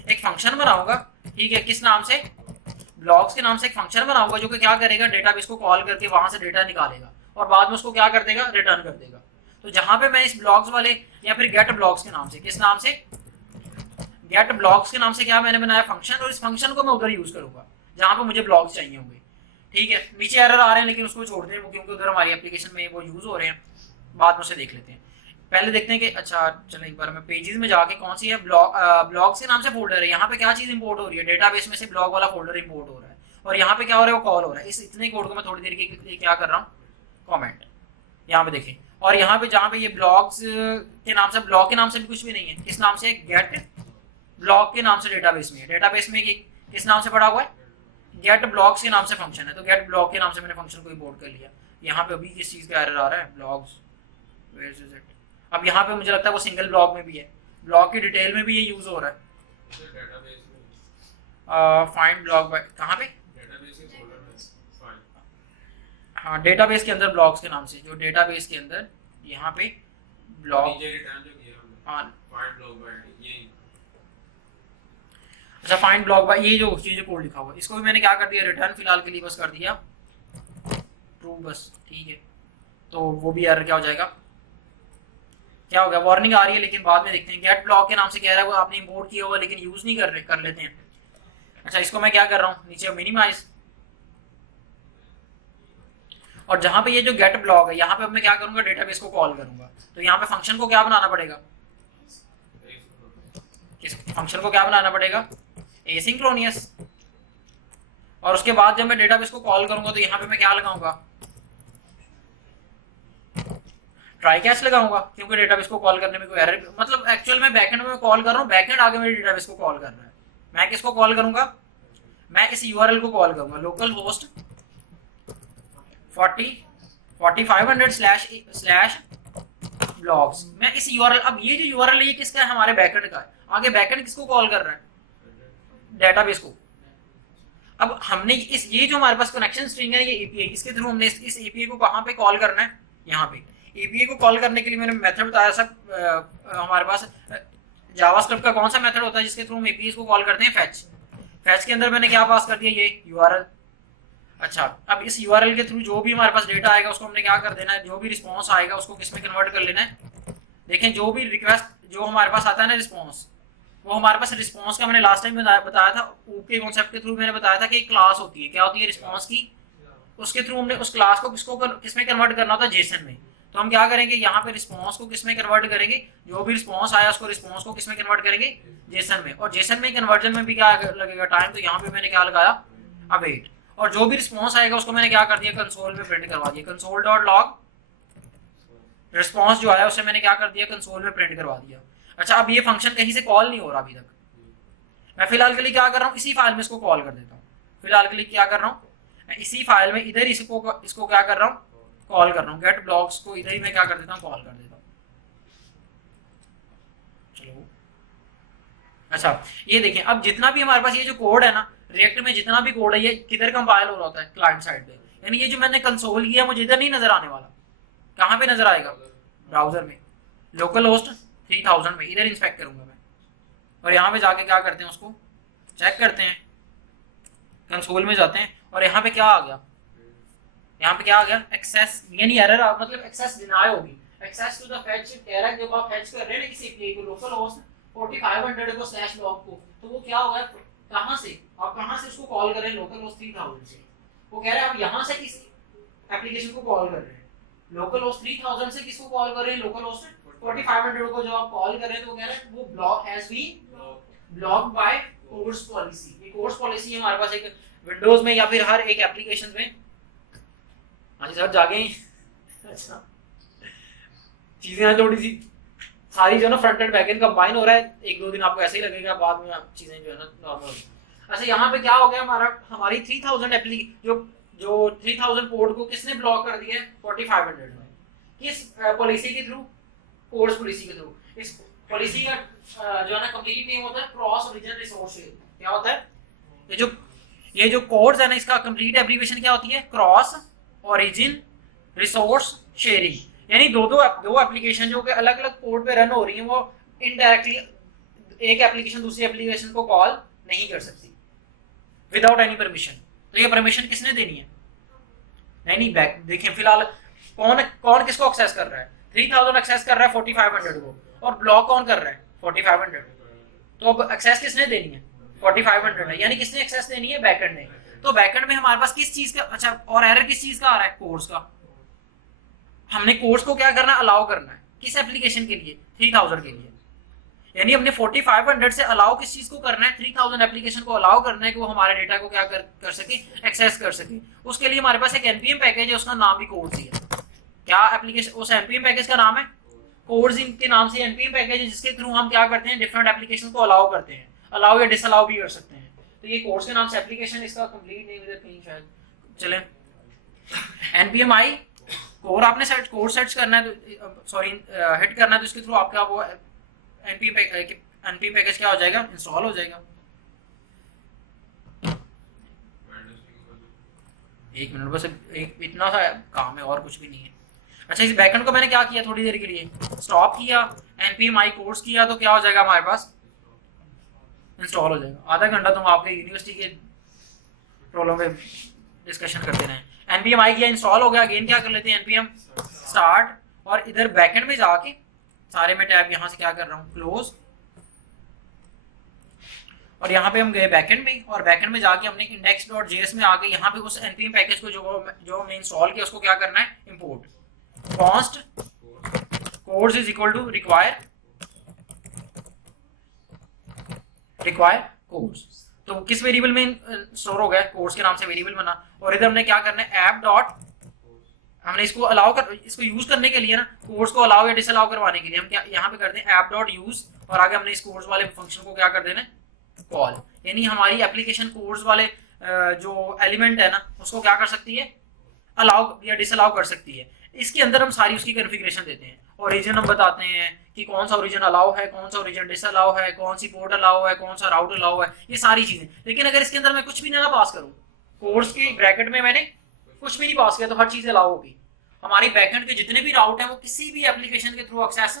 एक फंक्शन बनाऊंगा। ठीक है, किस नाम से, ब्लॉग्स के नाम से एक फंक्शन बनाऊंगा, जो कि क्या करेगा, डेटाबेस को कॉल करके वहां से डेटा निकालेगा और बाद में उसको क्या कर देगा, रिटर्न कर देगा। तो जहां पे मैं इस ब्लॉग्स वाले या फिर गेट ब्लॉग्स के नाम से, किस नाम से, गेट ब्लॉग्स के नाम से क्या मैंने बनाया, फंक्शन, और इस फंक्शन को मैं उधर यूज करूंगा जहां पे मुझे ब्लॉग्स चाहिए होंगे। ठीक है, नीचे एरर आ रहे हैं लेकिन उसको छोड़ दें, क्योंकि उधर हमारी एप्लीकेशन में वो यूज हो रहे हैं, बाद में उसे देख लेते हैं। पहले देखते हैं कि अच्छा चलो एक बार मैं पेजेस में जाके कौन सी है, ब्लॉग्स के नाम से फोल्डर है, यहाँ पे क्या चीज इंपोर्ट हो रही है, डेटाबेस में से ब्लॉग वाला फोल्डर इंपोर्ट हो रहा है, और यहाँ पे क्या हो रहा है, वो कॉल हो रहा है। इस इतने कोड को मैं थोड़ी देर के लिए क्या कर रहा हूँ, कमेंट, यहाँ पे देखें। और यहाँ पे जहाँ पे ये ब्लॉग्स के नाम से, ब्लॉग के नाम से भी कुछ भी नहीं है, किस नाम से, गेट ब्लॉग के नाम से डेटाबेस में है। डेटाबेस में किस नाम से पड़ा हुआ है, गेट ब्लॉग्स के नाम से फंक्शन है, तो गेट ब्लॉग के नाम से मैंने फंक्शन को इंपोर्ट कर लिया। यहाँ पे अभी किस चीज का एरर आ रहा है, ब्लॉग्स, वेयर इज इट। अब यहाँ पे मुझे लगता है वो सिंगल ब्लॉग में भी है, ब्लॉग की डिटेल में भी ये यूज हो रहा है। फाइंड ब्लॉग कहाँ पे, हाँ डेटाबेस के अंदर ब्लॉग्स के नाम से, जो डेटाबेस के अंदर यहाँ पे ब्लॉग, हाँ अच्छा फाइंड ब्लॉग बाय, ये जो चीज कोड लिखा हुआ है इसको भी मैंने क्या कर दिया, रिटर्न फिलहाल के लिए बस कर दिया ट्रू बस। ठीक है, तो वो भी एरर क्या हो जाएगा, क्या हो गया, वार्निंग आ रही है, लेकिन बाद में देखते हैं। गेट ब्लॉग के नाम से कह रहा है वो आपने इंपोर्ट किया हुआ लेकिन यूज नहीं कर लेते हैं। अच्छा इसको मैं क्या कर रहा हूँ, नीचे मिनिमाइज, और जहां पे ये जो गेट ब्लॉग है यहाँ पे मैं क्या करूंगा, डेटाबेस को कॉल करूंगा। तो यहाँ पे फंक्शन को क्या बनाना पड़ेगा, किस फंक्शन को क्या बनाना पड़ेगा, एसिंक्रोनियस। और उसके बाद जब मैं डेटाबेस को कॉल करूंगा तो यहाँ पे मैं क्या लगाऊंगा, ट्राई कैच लगाऊंगा क्योंकि डेटाबेस को कॉल करने में कोई एरर, मतलब एक्चुअल में बैकएंड में कॉल कर रहा हूँ, बैकएंड आगे मेरे डेटाबेस को कॉल कर रहा है। मैं किसको कॉल करूंगा, मैं इस यूआरएल को कॉल करूंगा, लोकल होस्ट 4500//blogs। मैं इस यूआरएल, अब ये जो यूआरएल है ये किसका है, हमारे बैकएंड का है। आगे बैकएंड किसको कॉल कर रहा है, डेटाबेस को। अब हमने ये जो हमारे पास कनेक्शन स्ट्रिंग है, ये एपीआई, इसके थ्रू हमने इस एपीआई को कहाँ पे कॉल करना है, यहाँ पे। एपीआई को कॉल करने के लिए मैंने मेथड बताया सब, हमारे पास जावास्क्रिप्ट का कौन सा मेथड होता है जिसके थ्रू हम एपीआई को कॉल करते हैं, फेच। फेच के अंदर मैंने क्या पास कर दिया, ये यूआरएल। अच्छा, अब इस यूआरएल के थ्रू जो भी हमारे पास डेटा आएगा उसको हमने क्या कर देना है, जो भी रिस्पॉन्स आएगा उसको किस में कन्वर्ट कर लेना है। देखें, जो भी रिक्वेस्ट जो हमारे पास आता है ना रिस्पॉन्स, वो हमारे पास रिस्पॉन्स का मैंने लास्ट टाइम बताया था, ऊप के कॉन्सेप्ट के थ्रू मैंने बताया था कि एक क्लास होती है, क्या होती है रिस्पॉन्स की, उसके थ्रू हमने उस क्लास को किस में कन्वर्ट करना होता है, जेसन में। तो हम क्या करेंगे, यहाँ पे रिस्पॉन्स को किस में कन्वर्ट करेंगे, जो भी रिस्पॉन्स आया उसको रिस्पॉन्स को किस में कन्वर्ट करेंगे, जेसन में। और जेसन में कन्वर्जन में भी क्या लगेगा, टाइम। तो यहाँ पे मैंने क्या लगाया, अवेट। और जो भी रिस्पॉन्स आएगा उसको मैंने क्या कर दिया, कंसोल में प्रिंट करवा दिया, console.log। रिस्पॉन्स जो आया उसे मैंने क्या कर दिया, कंसोल में प्रिंट करवा दिया। अच्छा, अब ये फंक्शन कहीं से कॉल नहीं हो रहा अभी तक। मैं फिलहाल के लिए क्या कर रहा हूँ, इसी फाइल में इसको कॉल कर देता हूँ। फिलहाल के लिए क्या कर रहा हूँ, मैं इसी फाइल में इधर इसको क्या कर रहा हूँ, कॉल कर रहा हूँ। गेट ब्लॉक्स को इधर ही मैं क्या कर देता हूँ, कॉल कर देता हूँ। चलो, अच्छा ये देखें, अब जितना भी हमारे पास ये जो कोड है ना, रिएक्ट में जितना भी कोड है, ये किधर कंपाइल हो रहा होता है, क्लाइंट साइड पे। यानी ये जो मैंने कंसोल किया मुझे इधर नहीं नजर आने वाला, कहाँ पे नजर आएगा, ब्राउजर में, लोकल होस्ट 3000 में। इधर इंस्पेक्ट करूंगा मैं, और यहाँ पे जाके क्या करते हैं, उसको चेक करते हैं, कंसोल में जाते हैं, और यहाँ पे क्या आ गया, यहाँ पे क्या आ गया, एक्सेस, यानी एरर, मतलब एक्सेस डिनाई होगी। एक्सेस टू द फेच कह रहा है, जब आप फेच कर रहे हैं ना किसी एपीआई को, लोकल होस्ट 4500 को /log को, तो वो क्या होगा, कहाँ से आप कहाँ से उसको कॉल कर रहे हैं, लोकल होस्ट 3000 से। वो कह रहे हैं आप यहाँ से किस एप्लीकेशन को कॉल कर रहे हैं, लोकल होस्ट 3000 से किसको कॉल कर रहे हैं, लोकल होस्ट 4500 को जो आप कॉल कर रहे हैं। तो वो कह रहे हैं वो block has been blocked by course policy. ये कोर्स पॉलिसी हमारे पास एक विंडोज में या फिर हर एक एप्लीकेशन में। हाँ जी सर, जागे। अच्छा, चीजें थोड़ी सी सारी जो ना front end back and combine हो रहा है, 1-2 दिन आपको ऐसे ही लगेगा, बाद में चीजें जो है ना नॉर्मल। अच्छा, यहाँ पे क्या हो गया, हमारी 3000 जो 3000 पोर्ट को किसने ब्लॉक कर दिया है, 4500 में। किस पॉलिसी के थ्रू, कोर्स पॉलिसी के थ्रू। इस पॉलिसी का जो है ना कंप्लीट नेम होता है क्रॉस ओरिजिन रिसोर्स शेयर। क्या होता है, ये जो कोड्स है ना, इसका कंप्लीट एब्रीविएशन क्या होती है, क्रॉस ओरिजिन रिसोर्स शेयरिंग। यानी दो एप्लीकेशन जो कि अलग अलग पोर्ट पे रन हो रही हैं, वो इनडायरेक्टली एक एप्लीकेशन दूसरी एप्लीकेशन को कॉल नहीं कर सकती विदाउट एनी परमिशन। तो ये परमिशन किसने देनी है, नहीं बैक। देखें फिलहाल कौन किसको एक्सेस कर रहा है, 3000 एक्सेस कर रहा है 4500 को, और ब्लॉक कौन कर रहा है, 4500। तो अब एक्सेस किसने देनी है, 4500 है, यानी किसने एक्सेस देनी है, बैकएंड ने। तो बैकएंड में हमारे पास किस चीज का, अच्छा, और एरर किस चीज का आ रहा है, कोर्स का। हमने कोर्स को क्या करना है, अलाउ करना है, किस एप्लीकेशन के लिए, 3000 के लिए। यानी हमने 4500 से अलाउ किस चीज को करना है, 3000 एप्लीकेशन को अलाउ करना है कि वो हमारे डेटा को क्या कर सके, एक्सेस कर सके। उसके लिए हमारे पास एक एनपीएम पैकेज है, उसका नाम भी कोर्स ही है। क्या एप्लीकेशन, उस एनपीएम पैकेज का नाम है कोर्स। इनके नाम से एनपीएम पैकेज है, जिसके थ्रू हम क्या करते हैं, डिफरेंट एप्लीकेशन को अलाउ करते हैं, अलाउ या डिसअलाउ भी कर सकते हैं। तो ये कोर्स के नाम से एप्लीकेशन, इसका कंप्लीट नेम इधर कहीं शायद चले, एनपीएम आई कोर। आपने कोर्स सर्च करना है, तो सॉरी हिट करना है, तो इसके थ्रू आपका वो एनपीएम पैकेज क्या हो जाएगा, इंस्टॉल हो जाएगा। एक मिनट बस, एक इतना सा काम है और कुछ भी नहीं है। अच्छा, इस बैकएंड को मैंने क्या किया, थोड़ी देर के लिए स्टॉप किया, npm i कोर्स किया, तो क्या हो जाएगा, हमारे पास इंस्टॉल हो जाएगा। आधा घंटा तुम आपके यूनिवर्सिटी के प्रॉब्लम पे डिस्कशन करते रहे। npm i किया, इंस्टॉल हो गया। अगेन क्या कर लेते हैं, npm स्टार्ट, और इधर बैकएंड में जाके सारे में टैब यहाँ से क्या कर रहा हूँ, क्लोज, और यहाँ पे हम गए बैकएंड में, और बैकएंड में जाके हमने index.js में आके यहाँ पे उस npm पैकेज को जो हमने इंस्टॉल किया उसको क्या करना है, import. const course is equal to require course। तो किस वेरिएबल में स्टोर हो गया, कोर्स के नाम से वेरिएबल बना। और इधर हमने क्या करना है, app डॉट हमने इसको अलाउ कर, इसको यूज करने के लिए ना, कोड्स को अलाउ या डिसअलाउ करवाने के लिए हम क्या यहाँ पे करते हैं ऐप डॉट यूज, और आगे हमने इस कोड्स वाले फंक्शन को क्या कर देना है, कॉल। यानी हमारी एप्लीकेशन कोड्स वाले जो एलिमेंट है ना उसको क्या कर सकती है, अलाउ या डिसअलाउ कर सकती है। इसके अंदर हम सारी उसकी कॉन्फ़िगरेशन देते हैं, ओरिजिन हम बताते हैं कि कौन सा ओरिजिन अलाउ है, कौन सा ओरिजिन डिसअलाउ है, कौन सी पोर्ट अलाउ है, कौन सा राउट अलाउ है, ये सारी चीजें। लेकिन अगर इसके अंदर मैं कुछ भी ना पास करूँ, कोड्स की ब्रैकेट में मैंने कुछ भी नहीं पास किया, तो हर चीज अलाउ होगी। हमारी बैकएंड के जितने भी राउट हैं वो किसी भी एप्लीकेशन के थ्रू एक्सेस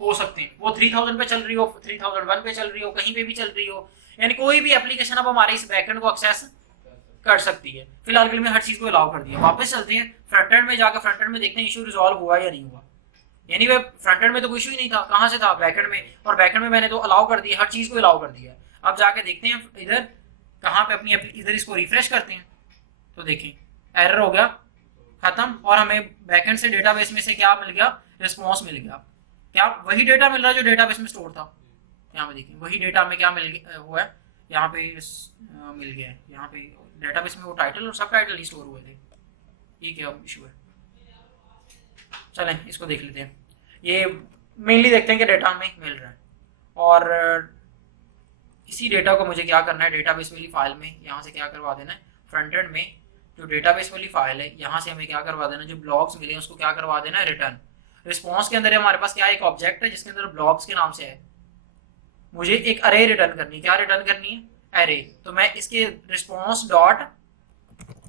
हो सकते हैं, वो 3000 पे चल रही हो, 3001 पे चल रही हो, कहीं पे भी चल रही हो, यानी कोई भी एप्लीकेशन अब हमारे इस बैकएंड को एक्सेस कर सकती है। फिलहाल के लिए मैं हर चीज को अलाउ कर दिया। वापस चलते हैं फ्रंट एंड में, जाकर फ्रंट एंड में देखते हैं इशू रिजॉल्व हुआ या नहीं हुआ। यानी वे फ्रंट एंड में तो कोई इशू ही नहीं था, कहां से था, बैकएंड में, और बैकएंड में मैंने तो अलाउ कर दिया, हर चीज को अलाउ कर दिया। अब जाके देखते हैं इधर कहां पे अपनी इधर इसको रिफ्रेश करते हैं, तो देखिए एरर हो गया, खत्म, और हमें बैकएंड से डेटाबेस में से क्या मिल गया, रिस्पॉन्स मिल गया। क्या वही डेटा मिल रहा है जो डेटाबेस में स्टोर था, यहाँ पे देखिए वही डेटा हमें क्या मिल हुआ है, यहाँ पे मिल गया है। यहाँ पे डेटाबेस में वो टाइटल और सब टाइटल ही स्टोर हुए थे। ये क्या इशू है, चलें इसको देख लेते हैं। ये मेनली देखते हैं कि डेटा हमें मिल रहा है, और इसी डेटा को मुझे क्या करना है, डेटाबेस वाली फाइल में यहाँ से क्या करवा देना है, फ्रंट एंड में जो डेटाबेस वाली फाइल है यहाँ से हमें क्या करवा देना, जो ब्लॉग्स मिले उसको क्या करवा देना है, रिटर्न। रिस्पॉन्स के अंदर हमारे पास क्या है, एक ऑब्जेक्ट है जिसके अंदर ब्लॉग्स के नाम से है, मुझे एक अरे रिटर्न करनी, क्या रिटर्न करनी है, अरे। तो मैं इसके रिस्पॉन्स डॉट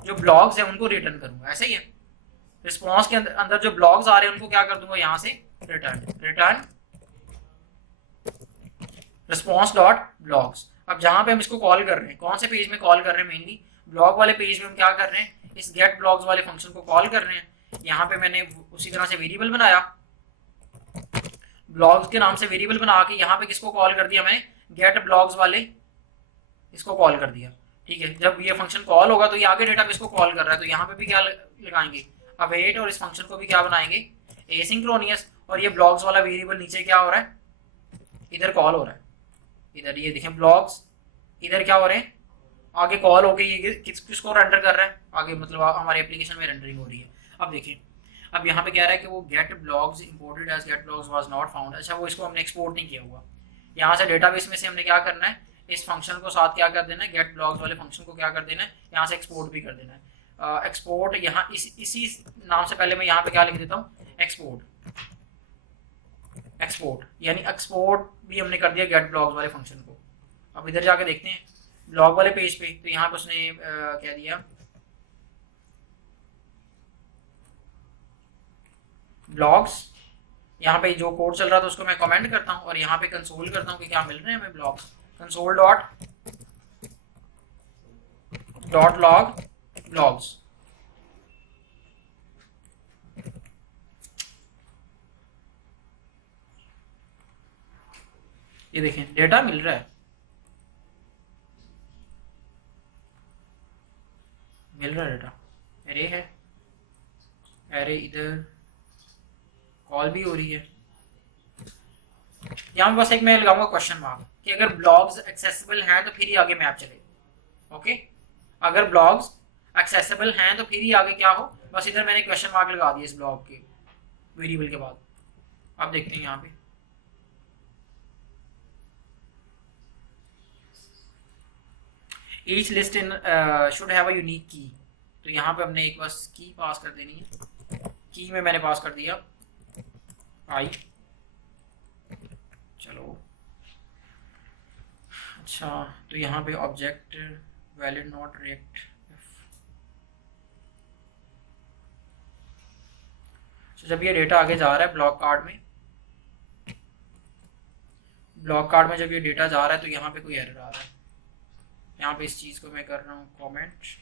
जो ब्लॉग्स है उनको रिटर्न करूंगा, ऐसा ही है। रिस्पॉन्स के अंदर जो ब्लॉग्स आ रहे हैं उनको क्या कर दूंगा, यहाँ से रिटर्न रिस्पॉन्स डॉट ब्लॉग्स। अब जहां पे हम इसको कॉल कर रहे हैं, कौन से पेज में कॉल कर रहे हैं, मेनली ब्लॉग वाले पेज में हम क्या कर रहे हैं, इस गेट ब्लॉग्स वाले फंक्शन को कॉल कर रहे हैं। यहाँ पे मैंने उसी तरह से वेरिएबल बनाया, ब्लॉग्स के नाम से वेरिएबल बना के यहाँ पे किसको कॉल कर दिया, मैंने गेट ब्लॉग्स वाले इसको कॉल कर दिया। ठीक है, जब ये फंक्शन कॉल होगा तो ये आगे डेटाबेस को कॉल कर रहा है, तो यहाँ पे भी क्या लगाएंगे, अवेट, और इस फंक्शन को भी क्या बनाएंगे, एसिंक्रोनियस। और ये ब्लॉग्स वाला वेरिएबल नीचे क्या हो रहा है, इधर कॉल हो रहा है, इधर ये देखें ब्लॉग्स, इधर क्या हो रहे हैं, आगे कॉल होके ये किसको रेंडर कर रहा है, आगे मतलब हमारी एप्लीकेशन में रेंडरिंग हो रही है। अब देखिए, अब यहाँ पे कह रहा है कि वो get blogs imported as get blogs was not found. अच्छा, वो इसको हमने एक्सपोर्ट नहीं किया हुआ। यहाँ से डेटाबेस में से हमने क्या करना है, इस फंक्शन को साथ क्या कर देना है, गेट ब्लॉग्स वाले फंक्शन को क्या कर देना है, यहाँ से एक्सपोर्ट भी कर देना है। एक्सपोर्ट यहाँ इसी नाम से पहले मैं यहाँ पे क्या लिख देता हूँ, एक्सपोर्ट, यानी एक्सपोर्ट भी हमने कर दिया गेट ब्लॉग्स वाले फंक्शन को। अब इधर जाके देखते हैं ब्लॉग वाले पेज पे, तो यहाँ पे उसने क्या दिया, ब्लॉग्स। यहाँ पे जो कोड चल रहा था उसको मैं कमेंट करता हूँ और यहाँ पे कंसोल करता हूँ कि क्या मिल रहे हैं हमें blogs. Console dot log blogs, ये देखें डेटा मिल रहा है, डेटा एरे है, एरे इधर कॉल भी हो रही है। यहाँ बस एक मैं लगाऊंगा क्वेश्चन मार्क कि अगर ब्लॉग्स एक्सेसिबल हैं तो फिर ही आगे मैप चलेगा। ओके, अगर ब्लॉग्स एक्सेसिबल हैं तो फिर ही आगे क्या हो, बस इधर मैंने क्वेश्चन मार्क लगा दिया इस ब्लॉग के वेरिएबल के बाद। अब देखते हैं यहाँ पे each list in should have a unique की, तो यहाँ पे हमने एक बस की पास कर देनी है। की में मैंने पास कर दिया आई, चलो अच्छा, तो यहाँ पे ऑब्जेक्ट वैलिड नॉट रिएक्ट। तो जब ये डेटा आगे जा रहा है ब्लॉक कार्ड में, जब ये डेटा जा रहा है तो यहाँ पे कोई एरर आ रहा है। यहाँ पे इस चीज को मैं कर रहा हूँ कमेंट,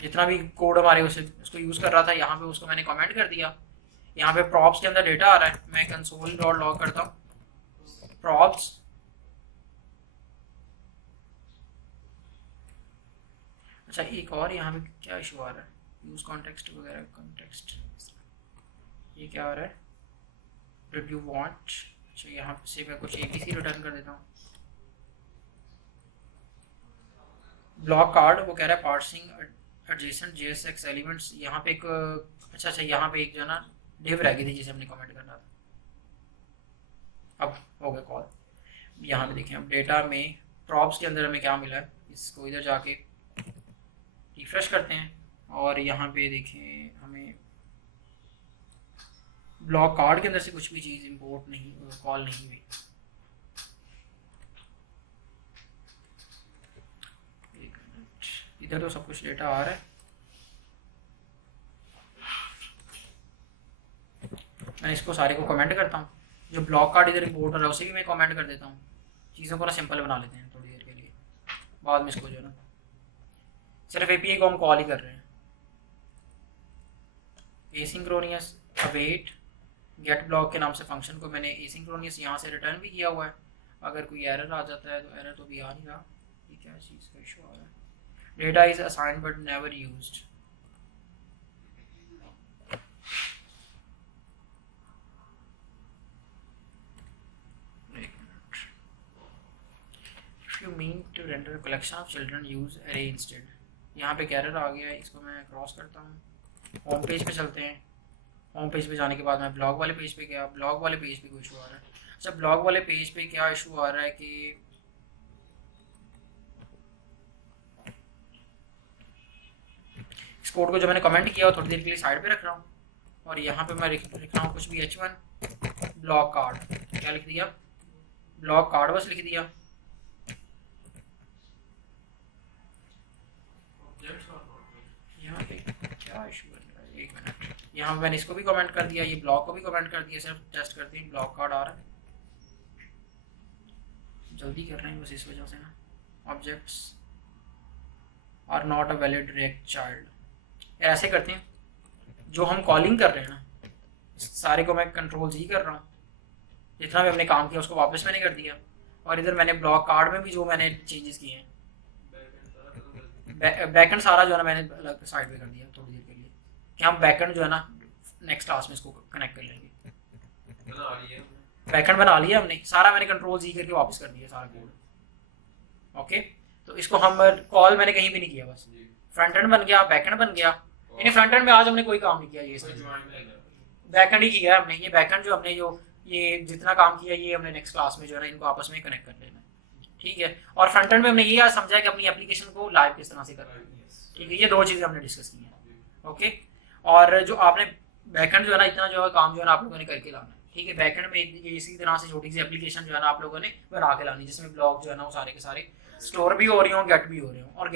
जितना भी कोड हमारे उसको यूज कर रहा था यहाँ पे उसको मैंने कमेंट कर दिया। यहाँ पे प्रॉप्स के अंदर डेटा आ रहा है, मैं कंसोल डॉट लॉग करता हूँ प्रॉप्स, अच्छा एक और यहाँ पे क्या इशू आ रहा है, यूज कॉन्टेक्स्ट वगैरह, कॉन्टेक्स्ट ये क्या आ रहा है, डिड यू वांट। अच्छा, यहाँ से मैं कुछ ABC रिटर्न कर देता हूँ, ब्लॉक कार्ड वो कह रहा है पार्सिंग एडजेसेंट JSX एलिमेंट्स। यहाँ पे एक अच्छा यहाँ पे एक जो है ना डिव रह गई थी जिसे हमने कमेंट करना था। अब हो गया कॉल। यहाँ पे देखें अब डेटा में प्रॉप्स के अंदर हमें क्या मिला है, इसको इधर जाके रिफ्रेश करते हैं और यहाँ पे देखें हमें ब्लॉक कार्ड के अंदर से कुछ भी चीज़ इंपोर्ट नहीं कॉल नहीं हुई। एक मिनट, इधर तो सब कुछ डेटा आ रहा है। मैं इसको सारे को कमेंट करता हूँ, जो ब्लॉक कार्ड इधर इंपोर्ट हो रहा है उसे भी मैं कमेंट कर देता हूँ। चीज़ों को ना सिंपल बना लेते हैं थोड़ी देर के लिए, बाद में इसको जो है ना सिर्फ API को हम कॉल ही कर रहे हैं। एसिंक्रोनियस अवेट गेट ब्लॉक के नाम से फंक्शन को मैंने एसिंक्रोनियस यहाँ से रिटर्न भी किया हुआ है। अगर कोई एरर आ जाता है तो एरर तो भी आ नहीं रहा, ये क्या चीज़ का इशू आ रहा है। Data is assigned but never used. You mean to render a collection of children use array instead। यहाँ पे एरर आ गया है, इसको मैं क्रॉस करता हूँ। होम पेज पे चलते हैं। होम पेज पे जाने के बाद मैं ब्लॉग वाले पेज पे गया। ब्लॉग वाले पेज पे कोई इशू आ रहा है। अच्छा ब्लॉग वाले पेज पे क्या इशू आ रहा है कि इस कोड को जो मैंने कमेंट किया वो थोड़ी देर के लिए साइड पे रख रहा हूँ और यहाँ पे मैं लिख रहा हूँ कुछ भी H1 ब्लॉक कार्ड। क्या लिख दिया? ब्लॉक कार्ड बस लिख दिया। यहाँ पे क्या इशू बन रहा है, एक मिनट। यहाँ पे मैंने इसको भी कमेंट कर दिया, ये ब्लॉक को भी कमेंट कर दिया। सिर्फ टेस्ट करते हैं ब्लॉक कार्ड आ रहा है। जल्दी कर रहे हैं बस इस वजह से ना। Objects are not a valid React child. यार ऐसे करते हैं, जो हम कॉलिंग कर रहे हैं ना सारे को मैं Ctrl+Z कर रहा हूँ। जितना भी हमने काम किया उसको वापस मैंने कर दिया और इधर मैंने ब्लॉक कार्ड में भी जो मैंने चेंजेस किए हैं बैकएंड सारा जो है ना मैंने अलग साइड पे कर दिया थोड़ी देर के लिए कि हम बैकएंड जो है ना नेक्स्ट क्लास में इसको कनेक्ट कर लेंगे। बैकएंड बना लिया हमने सारा, मैंने Ctrl+Z करके वापस कर दिया सारा कोड। ओके तो इसको हम कॉल मैंने कहीं भी नहीं किया, बस फ्रंट एंड बन गया, बैकएंड बन गया। यानी फ्रंट एंड में आज हमने कोई काम नहीं किया, ये बैकएंड ही किया हमने। ये बैकएंड जो हमने जो ये जितना काम किया ये हमने नेक्स्ट क्लास में जो है ना इनको आपस में कनेक्ट कर लेना, ठीक है। और फ्रंट एंड में हमने ये आज समझा कि अपनी एप्लीकेशन को लाइव किस तरह से करना है, ठीक है। ये दो चीज़ें हमने डिस्कस की हैं, ओके। और जो आपने बैकएंड जो है ना इतना जो है काम जो है ना आप लोगों ने करके लाना है, ठीक है। बैकएंड में इसी तरह से छोटी सी एप्लीकेशन जो है ना आप लोगों ने बना के लानी, जिसमें ब्लॉग जो है ना वो सारे के सारे स्टोर भी हो रही हों, गेट भी हो रहे हों। और